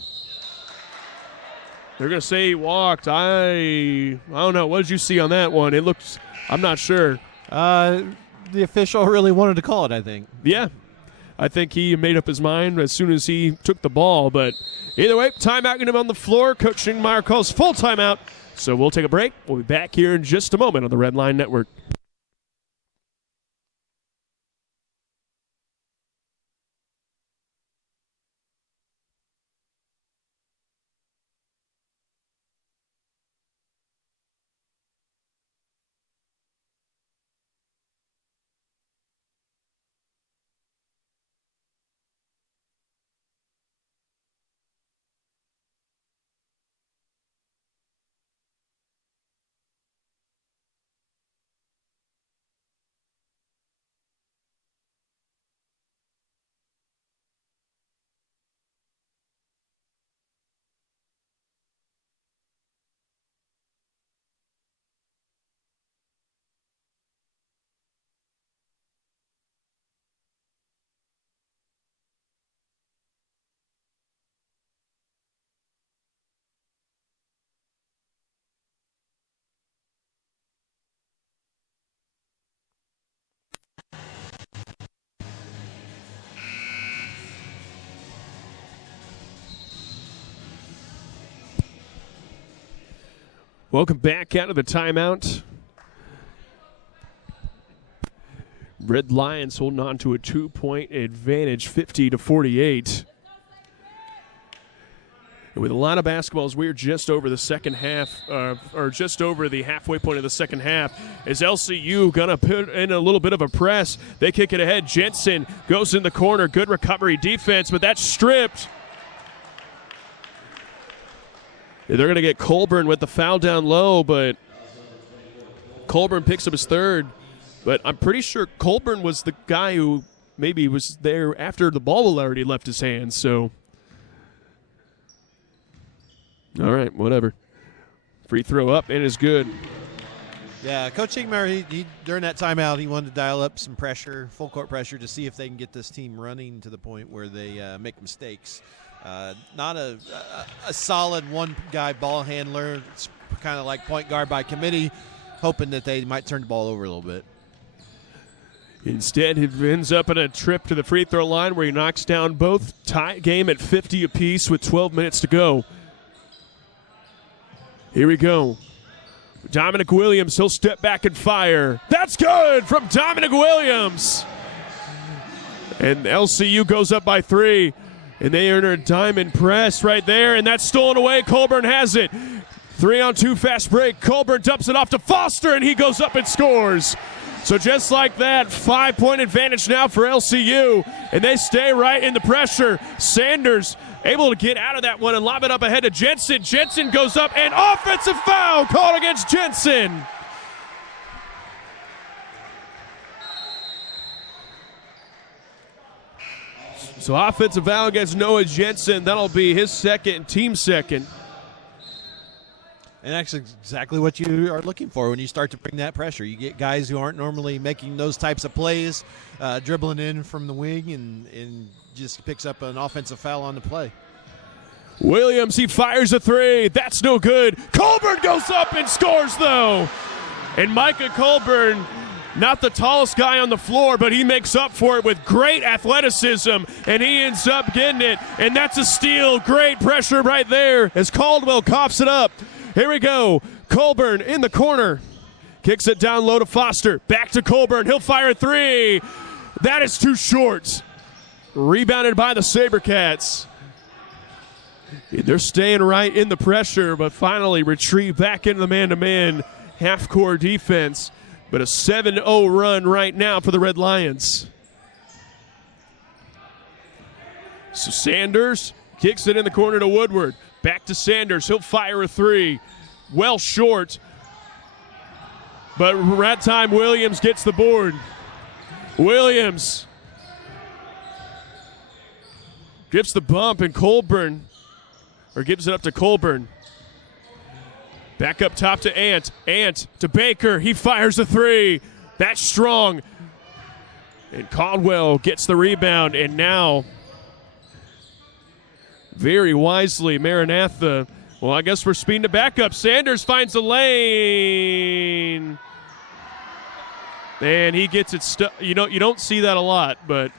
They're going to say he walked. I don't know. What did you see on that one? It looks, I'm not sure. The official really wanted to call it, I think. Yeah. I think he made up his mind as soon as he took the ball. But either way, timeout going to be on the floor. Coach Schingmeyer calls full timeout. So we'll take a break. We'll be back here in just a moment on the Red Line Network. Welcome back out of the timeout. Red Lions holding on to a 2-point advantage, 50-48. And with a lot of basketballs, we're just over the second half, or just over the halfway point of the second half. Is LCU going to put in a little bit of a press? They kick it ahead. Jensen goes in the corner. Good recovery defense, but that's stripped. They're going to get Colburn with the foul down low, but Colburn picks up his third. But I'm pretty sure Colburn was the guy who maybe was there after the ball already left his hands. So, all right, whatever. Free throw up and is good. Yeah, Coach Schingmeyer, he during that timeout, he wanted to dial up some pressure, full court pressure, to see if they can get this team running to the point where they make mistakes. Not a solid one-guy ball handler. It's kind of like point guard by committee, hoping that they might turn the ball over a little bit. Instead, it ends up in a trip to the free throw line where he knocks down both. Tie game at 50 apiece with 12 minutes to go. Here we go. Dominic Williams, he'll step back and fire. That's good from Dominic Williams. And LCU goes up by 3. And they earn a diamond press right there, and that's stolen away. Colburn has it. 3-on-2 fast break. Colburn dumps it off to Foster, and he goes up and scores. So just like that, 5-point advantage now for LCU, and they stay right in the pressure. Sanders able to get out of that one and lob it up ahead to Jensen. Jensen goes up, and offensive foul called against Jensen. So offensive foul against Noah Jensen. That'll be his second, team second. And that's exactly what you are looking for when you start to bring that pressure. You get guys who aren't normally making those types of plays, dribbling in from the wing, and just picks up an offensive foul on the play. Williams, he fires a 3. That's no good. Colburn goes up and scores, though. And Micah Colburn, not the tallest guy on the floor, but he makes up for it with great athleticism, and he ends up getting it, and that's a steal. Great pressure right there as Caldwell coughs it up. Here we go. Colburn in the corner. Kicks it down low to Foster. Back to Colburn. He'll fire a 3. That is too short. Rebounded by the SaberCats. They're staying right in the pressure, but finally retrieve back into the man-to-man half-court defense. But a 7-0 run right now for the Red Lions. So Sanders kicks it in the corner to Woodward. Back to Sanders. He'll fire a 3. Well short. But that time Williams gets the board. Williams gets the bump, and Colburn or gives it up to Colburn. Back up top to Ant. Ant to Baker. He fires a three. That's strong. And Caldwell gets the rebound. And now, very wisely, Maranatha. Well, I guess we're speeding to back up. Sanders finds a lane. And he gets it stuck. You don't see that a lot, but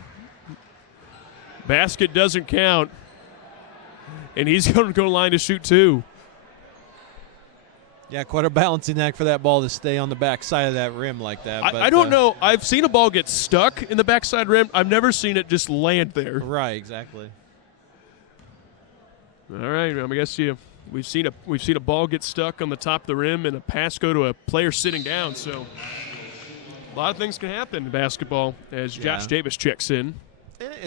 basket doesn't count. And he's going to go line to shoot two. Yeah, quite a balancing act for that ball to stay on the back side of that rim like that. But, I don't know. I've seen a ball get stuck in the backside rim. I've never seen it just land there. Right, exactly. All right, I guess we've seen a ball get stuck on the top of the rim and a pass go to a player sitting down. So a lot of things can happen in basketball as Josh Davis checks in.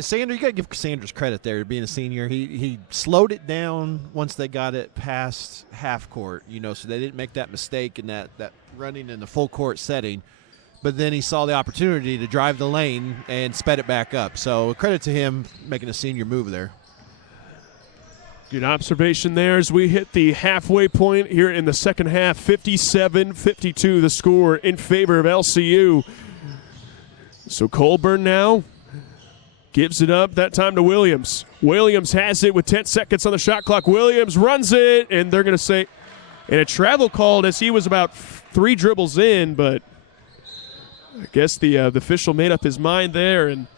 Sanders, you got to give Sanders credit there, being a senior. He slowed it down once they got it past half court, so they didn't make that mistake in that running in the full court setting. But then he saw the opportunity to drive the lane and sped it back up. So credit to him making a senior move there. Good observation there as we hit the halfway point here in the second half. 57-52 the score in favor of LCU. So Colburn now gives it up, that time to Williams. Williams has it with 10 seconds on the shot clock. Williams runs it, and they're going to say, and a travel called as he was about 3 dribbles in, but I guess the official made up his mind there, and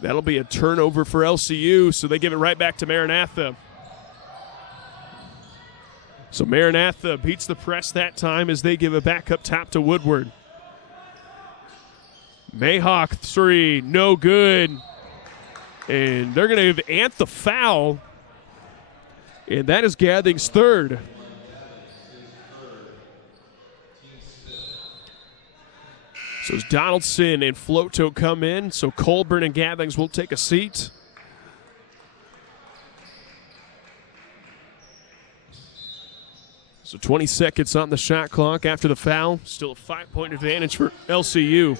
that'll be a turnover for LCU, so they give it right back to Maranatha. So Maranatha beats the press that time as they give it back up top to Woodward. Mayhawk three, no good. And they're going to give Ant the foul. And that is Gathing's third. So as Donaldson and Floto come in, so Colburn and Gathings will take a seat. So 20 seconds on the shot clock after the foul. Still a 5-point advantage for LCU.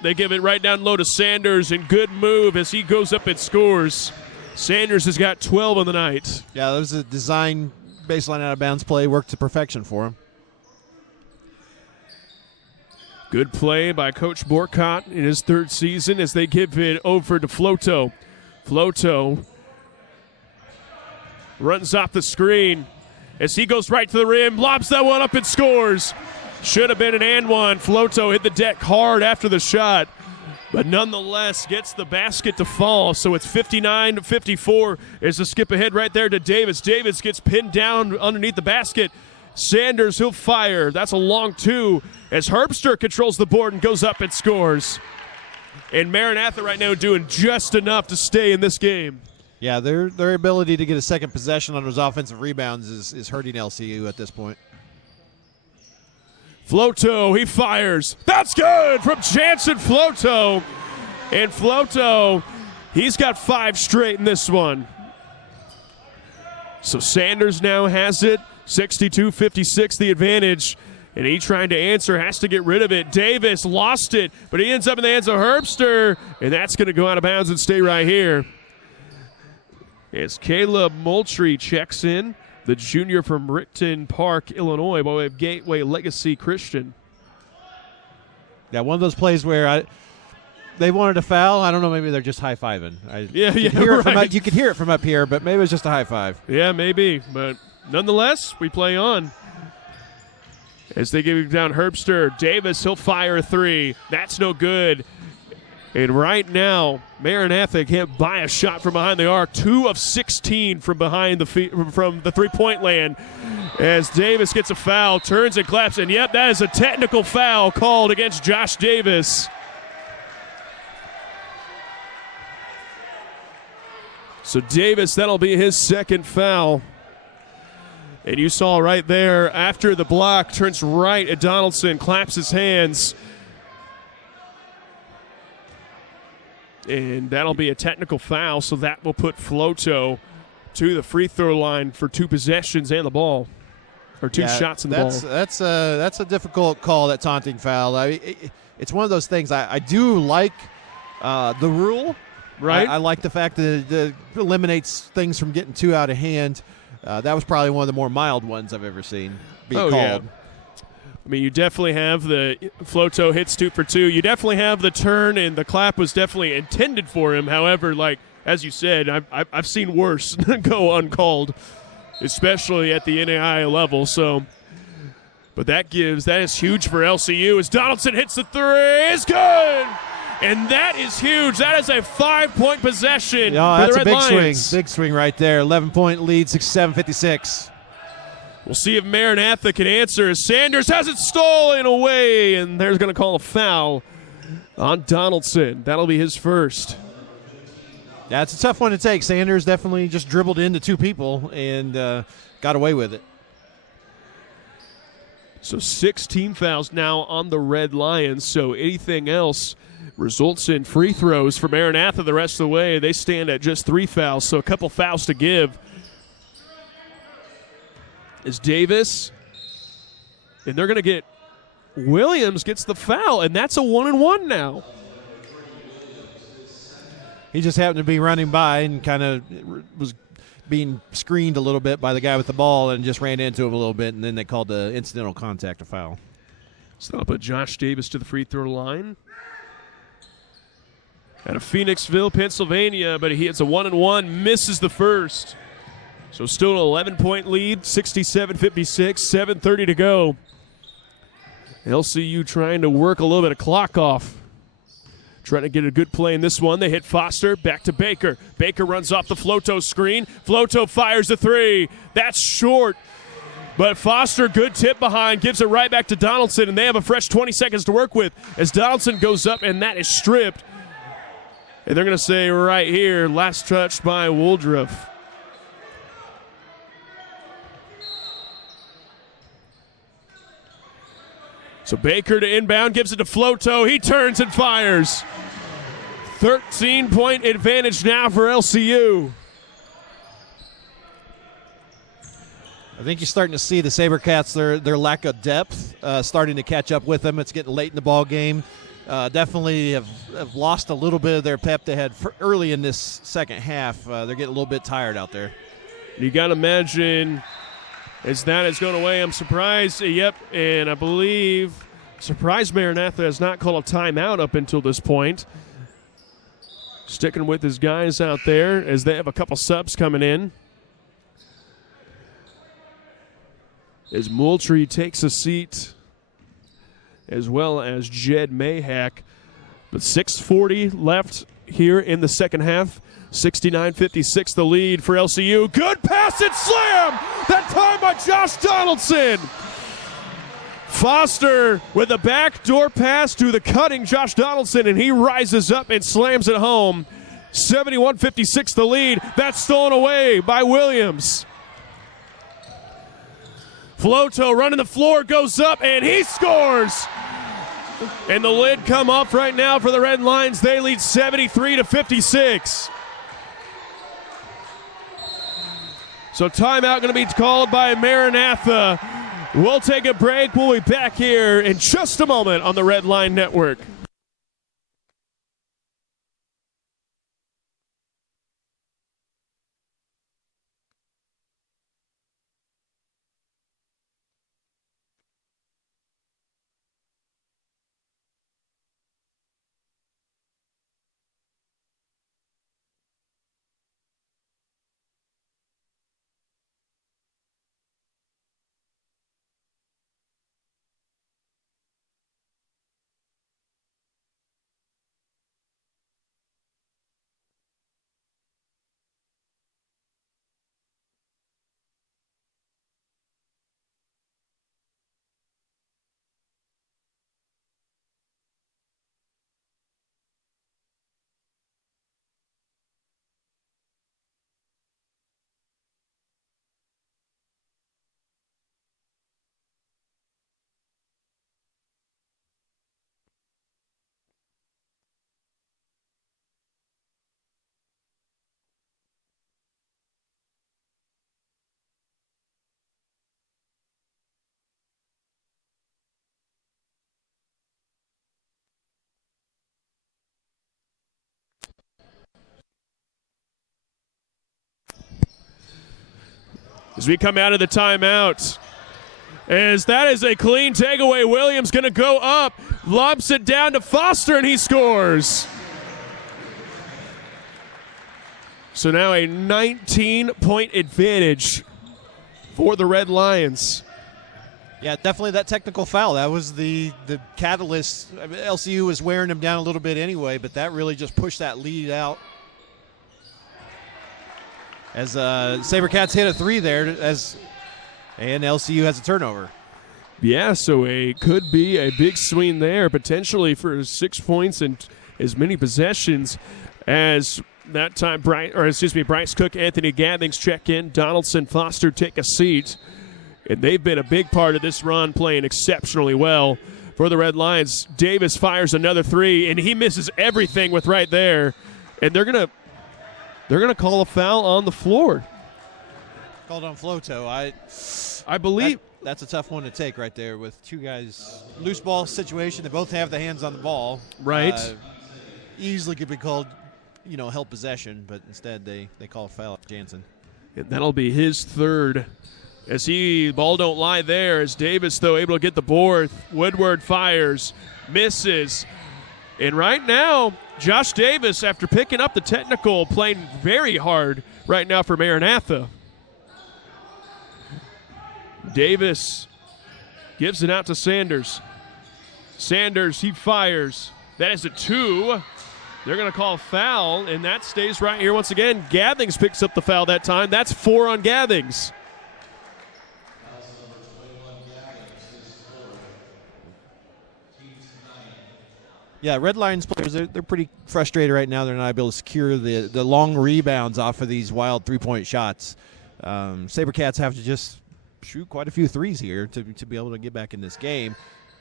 They give it right down low to Sanders, and good move as he goes up and scores. Sanders has got 12 on the night. Yeah, that was a design baseline out of bounds play, worked to perfection for him. Good play by Coach Borcott in his third season as they give it over to Floto. Floto runs off the screen as he goes right to the rim, lobs that one up and scores. Should have been an and one. Floto hit the deck hard after the shot, but nonetheless gets the basket to fall. So it's 59-54 as the skip ahead right there to Davis. Davis gets pinned down underneath the basket. Sanders, he'll fire. That's a long two as Herbster controls the board and goes up and scores. And Maranatha right now doing just enough to stay in this game. Yeah, their ability to get a second possession on those offensive rebounds is hurting LCU at this point. Floto, he fires. That's good from Jansen Floto. And Floto, he's got 5 straight in this one. So Sanders now has it. 62-56 the advantage. And he trying to answer, has to get rid of it. Davis lost it, but he ends up in the hands of Herbster. And that's going to go out of bounds and stay right here. As Caleb Moultrie checks in. The junior from Rickton Park, Illinois, by way of Gateway Legacy Christian. Yeah, one of those plays where they wanted a foul. I don't know, maybe they're just high-fiving. You could hear it from up here, but maybe it was just a high five. Yeah, maybe. But nonetheless, we play on. As they give it down Herbster. Davis, he'll fire a 3. That's no good. And right now, Maranatha can't buy a shot from behind the arc. 2 of 16 from behind from the three-point land. As Davis gets a foul, turns and claps, and yep, that is a technical foul called against Josh Davis. So Davis, that'll be his second foul. And you saw right there, after the block, turns right at Donaldson, claps his hands. And that'll be a technical foul, so that will put Floto to the free throw line for 2 possessions and the ball, or 2 shots in the ball. That's a difficult call, that taunting foul. It's one of those things. I do like the rule. Right. I like the fact that it eliminates things from getting too out of hand. That was probably one of the more mild ones I've ever seen be Oh, called. yeah. I mean, you definitely have the Floto hits 2 for 2. You definitely have the turn, and the clap was definitely intended for him. However, like as you said, I've seen worse go uncalled, especially at the NAI level. So, but that is huge for LCU as Donaldson hits the 3. It's good, and that is huge. That is a 5-point possession. Yeah, for that's the a Red big Lions. swing. Big swing right there. 11-point lead, 67-56. We'll see if Maranatha can answer as Sanders has it stolen away, and they're going to call a foul on Donaldson. That'll be his first. Yeah, it's a tough one to take. Sanders definitely just dribbled into 2 people and got away with it. So 16 fouls now on the Red Lions, so anything else results in free throws for Maranatha the rest of the way. They stand at just 3 fouls, so a couple fouls to give. Is Davis, and they're going to get Williams gets the foul, and that's a 1-and-1 now. He just happened to be running by and kind of was being screened a little bit by the guy with the ball and just ran into him a little bit, and then they called the incidental contact a foul. So that'll put Josh Davis to the free throw line. Out of Phoenixville, Pennsylvania, but he hits a 1-and-1, misses the first. So still an 11-point lead, 67-56, 7:30 to go. LCU trying to work a little bit of clock off. Trying to get a good play in this one. They hit Foster, back to Baker. Baker runs off the Floto screen. Floto fires the 3. That's short. But Foster, good tip behind, gives it right back to Donaldson, and they have a fresh 20 seconds to work with as Donaldson goes up, and that is stripped. And they're going to say right here, last touch by Woodruff. So Baker to inbound, gives it to Floto. He turns and fires. 13-point advantage now for LCU. I think you're starting to see the SaberCats, their lack of depth starting to catch up with them. It's getting late in the ball game. Definitely have lost a little bit of their pep they had early in this second half. They're getting a little bit tired out there. You got to imagine as that is going away, I'm surprised. Yep, and I believe surprised Maranatha has not called a timeout up until this point. Sticking with his guys out there as they have a couple subs coming in. As Moultrie takes a seat, as well as Jed Mayhack. But 6:40 left here in the second half. 69-56 the lead for LCU. Good pass and slam! That time by Josh Donaldson. Foster with a backdoor pass to the cutting Josh Donaldson, and he rises up and slams it home. 71-56 the lead. That's stolen away by Williams. Floto running the floor, goes up, and he scores! And the lid come off right now for the Red Lions. They lead 73-56. So timeout going to be called by Maranatha. We'll take a break. We'll be back here in just a moment on the Red Line Network. as we come out of the timeout. As that is a clean takeaway. Williams going to go up, lobs it down to Foster, and he scores. So now a 19-point advantage for the Red Lions. Yeah, definitely that technical foul. That was the catalyst. I mean, LCU was wearing them down a little bit anyway, but that really just pushed that lead out. As SaberCats hit a three there, and LCU has a turnover. Yeah, so could be a big swing there, potentially for 6 points and as many possessions as that time. Bryce Cook, Anthony Gathings check in. Donaldson, Foster take a seat. And they've been a big part of this run, playing exceptionally well for the Red Lions. Davis fires another three, and he misses everything with right there. And they're gonna call a foul on the floor. Called on Floto. I believe that's a tough one to take right there with two guys. Loose ball situation. They both have the hands on the ball. Right. Easily could be called, held possession, but instead they call a foul on Jansen. And that'll be his third. As ball don't lie there, as Davis, though, able to get the board. Woodward fires, misses. And right now, Josh Davis, after picking up the technical, playing very hard right now for Maranatha. Davis gives it out to Sanders. Sanders, he fires. That is a two. They're going to call a foul, and that stays right here once again. Gathings picks up the foul that time. That's 4 on Gathings. Yeah, Red Lions players, they're pretty frustrated right now. They're not able to secure the long rebounds off of these wild three-point shots. SaberCats have to just shoot quite a few threes here to be able to get back in this game,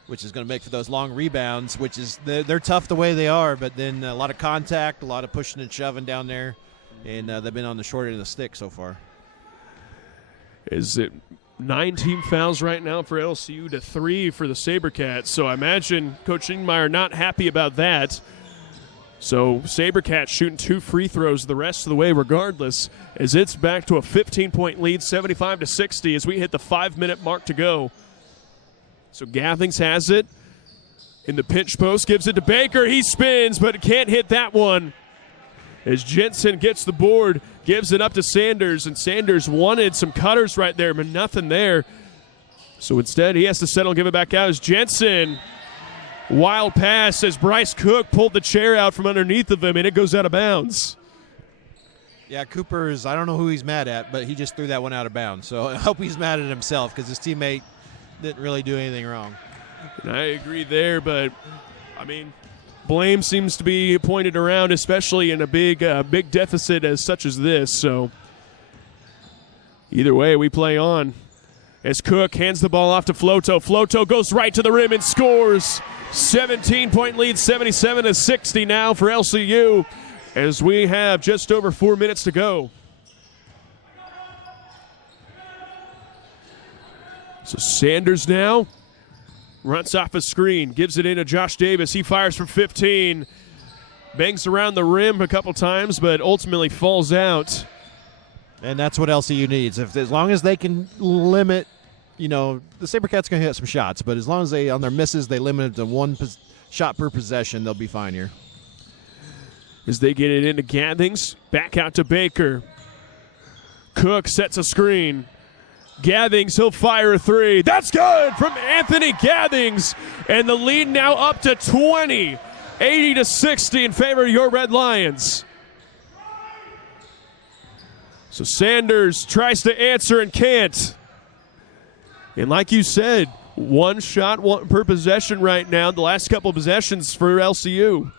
which is going to make for those long rebounds, which is they're tough the way they are, but then a lot of contact, a lot of pushing and shoving down there, and they've been on the short end of the stick so far. Is it 9 team fouls right now for LCU to 3 for the SaberCats. So I imagine Coach Ingmeyer not happy about that. So SaberCats shooting 2 free throws the rest of the way regardless, as it's back to a 15-point lead, 75-60 as we hit the 5-minute mark to go. So Gathings has it in the pinch post, gives it to Baker. He spins, but can't hit that one. As Jensen gets the board, gives it up to Sanders, and Sanders wanted some cutters right there, but nothing there. So instead, he has to settle and give it back out as Jensen. Wild pass as Bryce Cook pulled the chair out from underneath of him, and it goes out of bounds. Yeah, Cooper's, I don't know who he's mad at, but he just threw that one out of bounds. So I hope he's mad at himself because his teammate didn't really do anything wrong. And I agree there, but, blame seems to be pointed around, especially in a big deficit as such as this. So either way, we play on. As Cook hands the ball off to Floto. Floto goes right to the rim and scores. 17-point lead, 77-60 now for LCU, as we have just over 4 minutes to go. So Sanders now runs off a screen, gives it in to Josh Davis. He fires from 15, bangs around the rim a couple times, but ultimately falls out. And that's what LCU needs. As long as they can limit, the SaberCats going to hit some shots, but as long as on their misses, they limit it to 1 shot per possession, they'll be fine here. As they get it into Gathings, back out to Baker. Cook sets a screen. Gathings, he'll fire a 3. That's good from Anthony Gathings. And the lead now up to 20. 80-60 in favor of your Red Lions. So Sanders tries to answer and can't. And like you said, 1 shot per possession right now, the last couple of possessions for LCU.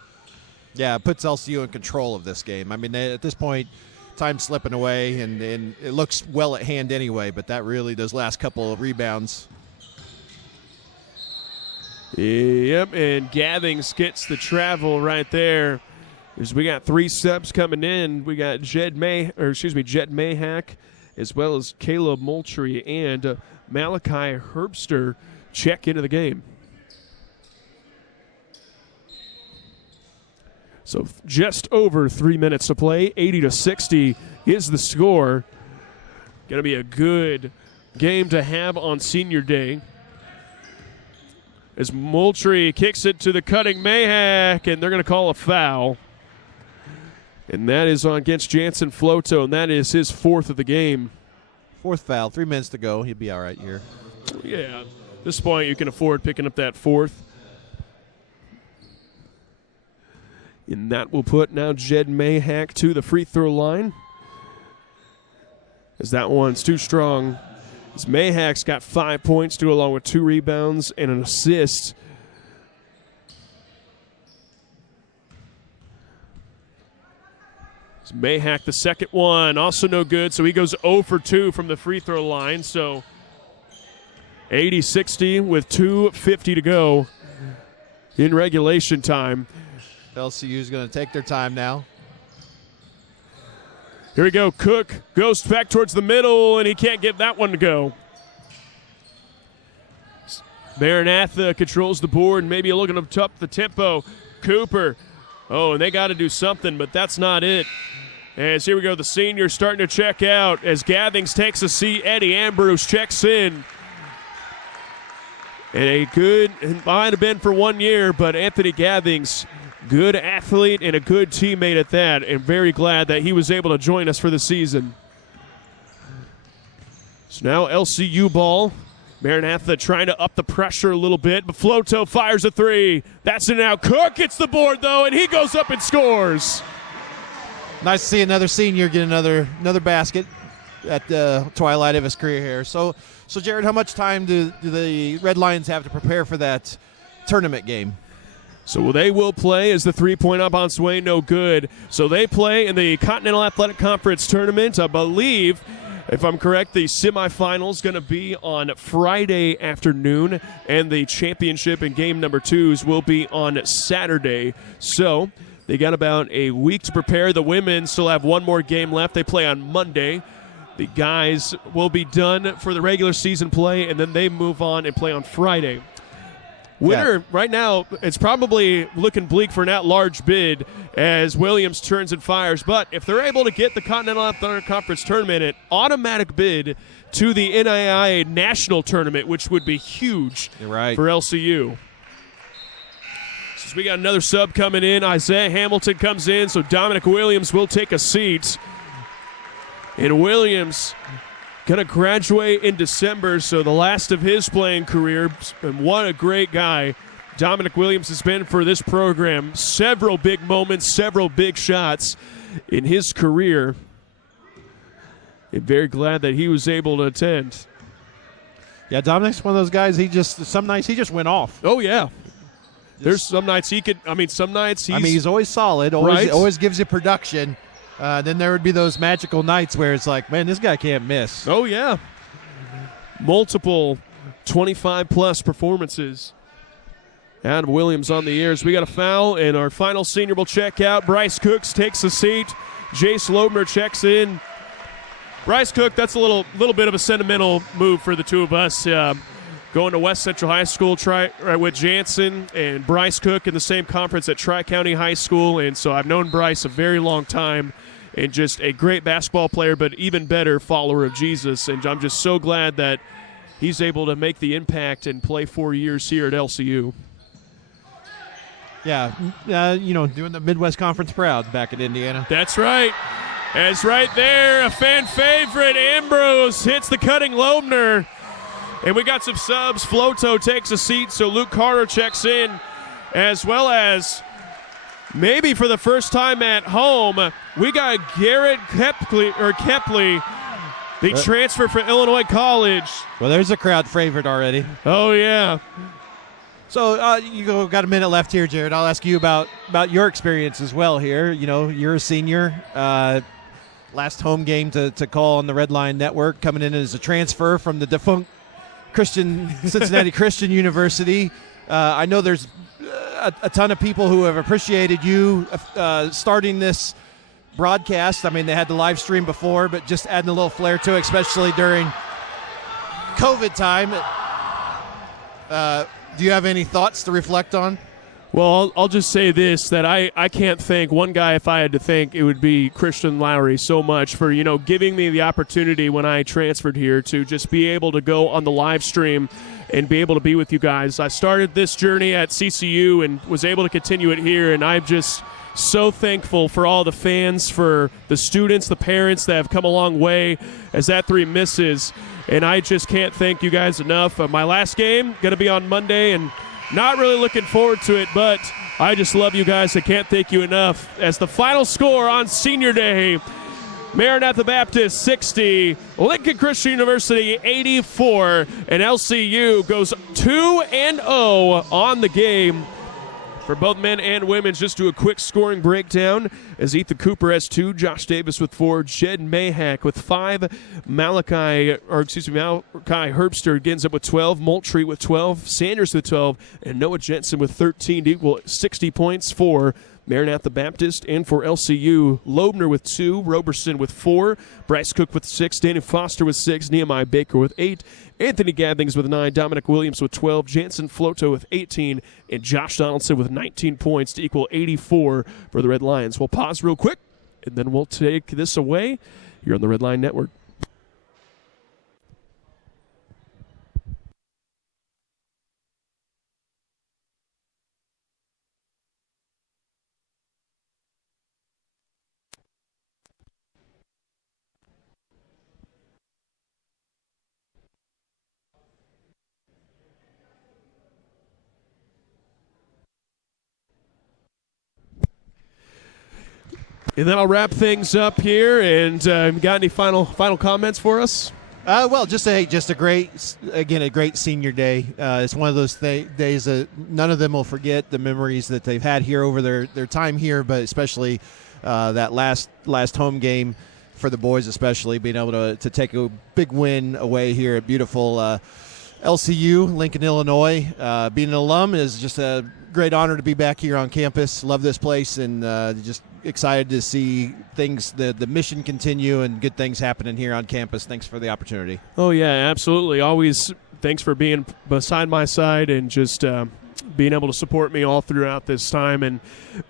Yeah, it puts LCU in control of this game. At this point, time's slipping away, and it looks well at hand anyway, but those last couple of rebounds. Yep, and Gathings gets the travel right there. As we got 3 subs coming in. We got Jed Mayhack, as well as Caleb Moultrie and Malachi Herbster check into the game. So just over 3 minutes to play. 80-60 is the score. Going to be a good game to have on senior day. As Moultrie kicks it to the cutting Mayhack, and they're going to call a foul. And that is on against Jansen Floto, and that is his 4th of the game. 4th foul, 3 minutes to go. He'll be all right here. Yeah, at this point you can afford picking up that 4th. And that will put now Jed Mayhack to the free throw line. As that one's too strong. As Mayhack's got 5 points to along with 2 rebounds and an assist. As Mayhack, the second one, also no good. So he goes 0 for 2 from the free throw line. So 80-60 with 2:50 to go in regulation time. LCU's going to take their time now. Here we go. Cook goes back towards the middle, and he can't get that one to go. Maranatha controls the board, and maybe looking to up the tempo. Cooper. Oh, and they got to do something, but that's not it. As here we go, the senior starting to check out. As Gathings takes a seat, Eddie Ambrose checks in. And a good, it might have been for 1 year, but Anthony Gathings, good athlete and a good teammate at that, and very glad that he was able to join us for the season. So now LCU ball. Maranatha trying to up the pressure a little bit, but Floto fires a 3. That's it now. Cook gets the board, though, and he goes up and scores. Nice to see another senior get another basket at the twilight of his career here. So Jared, how much time do the Red Lions have to prepare for that tournament game? So they will play as the 3-point up on Swain, no good. So they play in the Continental Athletic Conference tournament. I believe, if I'm correct, the semifinals going to be on Friday afternoon, and the championship and game number 2s will be on Saturday. So they got about a week to prepare. The women still have one more game left. They play on Monday. The guys will be done for the regular season play, and then they move on and play on Friday. Winner, right now, it's probably looking bleak for an at-large bid as Williams turns and fires. But if they're able to get the Continental Athletic Conference tournament, an automatic bid to the NAIA National Tournament, which would be huge for LCU. So we got another sub coming in. Isaiah Hamilton comes in, so Dominic Williams will take a seat. And Williams going to graduate in December, so the last of his playing career. And what a great guy Dominic Williams has been for this program. Several big moments, several big shots in his career. And very glad that he was able to attend. Yeah, Dominic's one of those guys, some nights he just went off. Oh, yeah. There's some nights some nights he's always solid, always gives you production. Then there would be those magical nights where it's like, man, this guy can't miss. Oh, yeah. Multiple 25-plus performances out of Williams on the years. We got a foul, and our final senior will check out. Bryce Cooks takes a seat. Jace Loebner checks in. Bryce Cook, that's a little bit of a sentimental move for the two of us. Going to West Central High School with Jansen and Bryce Cook in the same conference at Tri-County High School, and so I've known Bryce a very long time. And just a great basketball player, but even better follower of Jesus. And I'm just so glad that he's able to make the impact and play 4 years here at LCU. Yeah, doing the Midwest Conference proud back in Indiana. That's right. As right there, a fan favorite, Ambrose hits the cutting Loebner. And we got some subs. Floto takes a seat, so Luke Carter checks in, as well as maybe for the first time at home, we got Garrett Kepley, the transfer for Illinois College. Well, there's a crowd favorite already. Oh, yeah. So you got a minute left here, Jared. I'll ask you about your experience as well here. You're a senior. Last home game to call on the Red Line Network, coming in as a transfer from the defunct Cincinnati Christian University. I know there's a ton of people who have appreciated you starting this broadcast. I mean, they had the live stream before, but just adding a little flair to it, especially during COVID time. Do you have any thoughts to reflect on? Well, I'll just say this, that I can't thank one guy. If I had to thank, it would be Christian Lowry so much for, giving me the opportunity when I transferred here to just be able to go on the live stream and be able to be with you guys. I started this journey at CCU and was able to continue it here, and I'm just so thankful for all the fans, for the students, the parents that have come a long way as that 3 misses, and I just can't thank you guys enough. My last game going to be on Monday, and not really looking forward to it, but I just love you guys. I can't thank you enough. As the final score on Senior Day, Maranatha Baptist 60, Lincoln Christian University 84, and LCU goes 2-0 on the game. For both men and women, just do a quick scoring breakdown as Ethan Cooper has 2, Josh Davis with 4, Jed Mahak with 5, Malachi Herbster ends up with 12, Moultrie with 12, Sanders with 12, and Noah Jensen with 13 to equal 60 points for Maranatha Baptist. And for LCU, Loebner with 2, Roberson with 4, Bryce Cook with 6, Danny Foster with 6, Nehemiah Baker with 8, Anthony Gathings with 9, Dominic Williams with 12, Jansen Floto with 18, and Josh Donaldson with 19 points to equal 84 for the Red Lions. We'll pause real quick, and then we'll take this away here on the Red Line Network. And then I'll wrap things up here. And got any final comments for us? Well, just a great senior day. It's one of those days that none of them will forget, the memories that they've had here over their time here, but especially that last home game for the boys, especially being able to take a big win away here at beautiful LCU, Lincoln, Illinois. Being an alum is just a great honor to be back here on campus. Love this place, and just excited to see things, the mission continue and good things happening here on campus. Thanks for the opportunity. Oh, yeah, absolutely. Always thanks for being beside my side and just being able to support me all throughout this time. And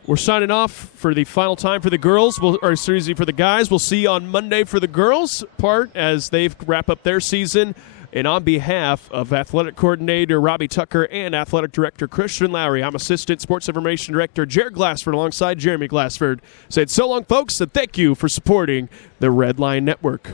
we're signing off for the final time for the girls, for the guys. We'll see you on Monday for the girls part as they wrap up their season. And on behalf of Athletic Coordinator Robbie Tucker and Athletic Director Christian Lowry, I'm Assistant Sports Information Director Jared Glassford alongside Jeremy Glassford. Said so long, folks, and thank you for supporting the Red Line Network.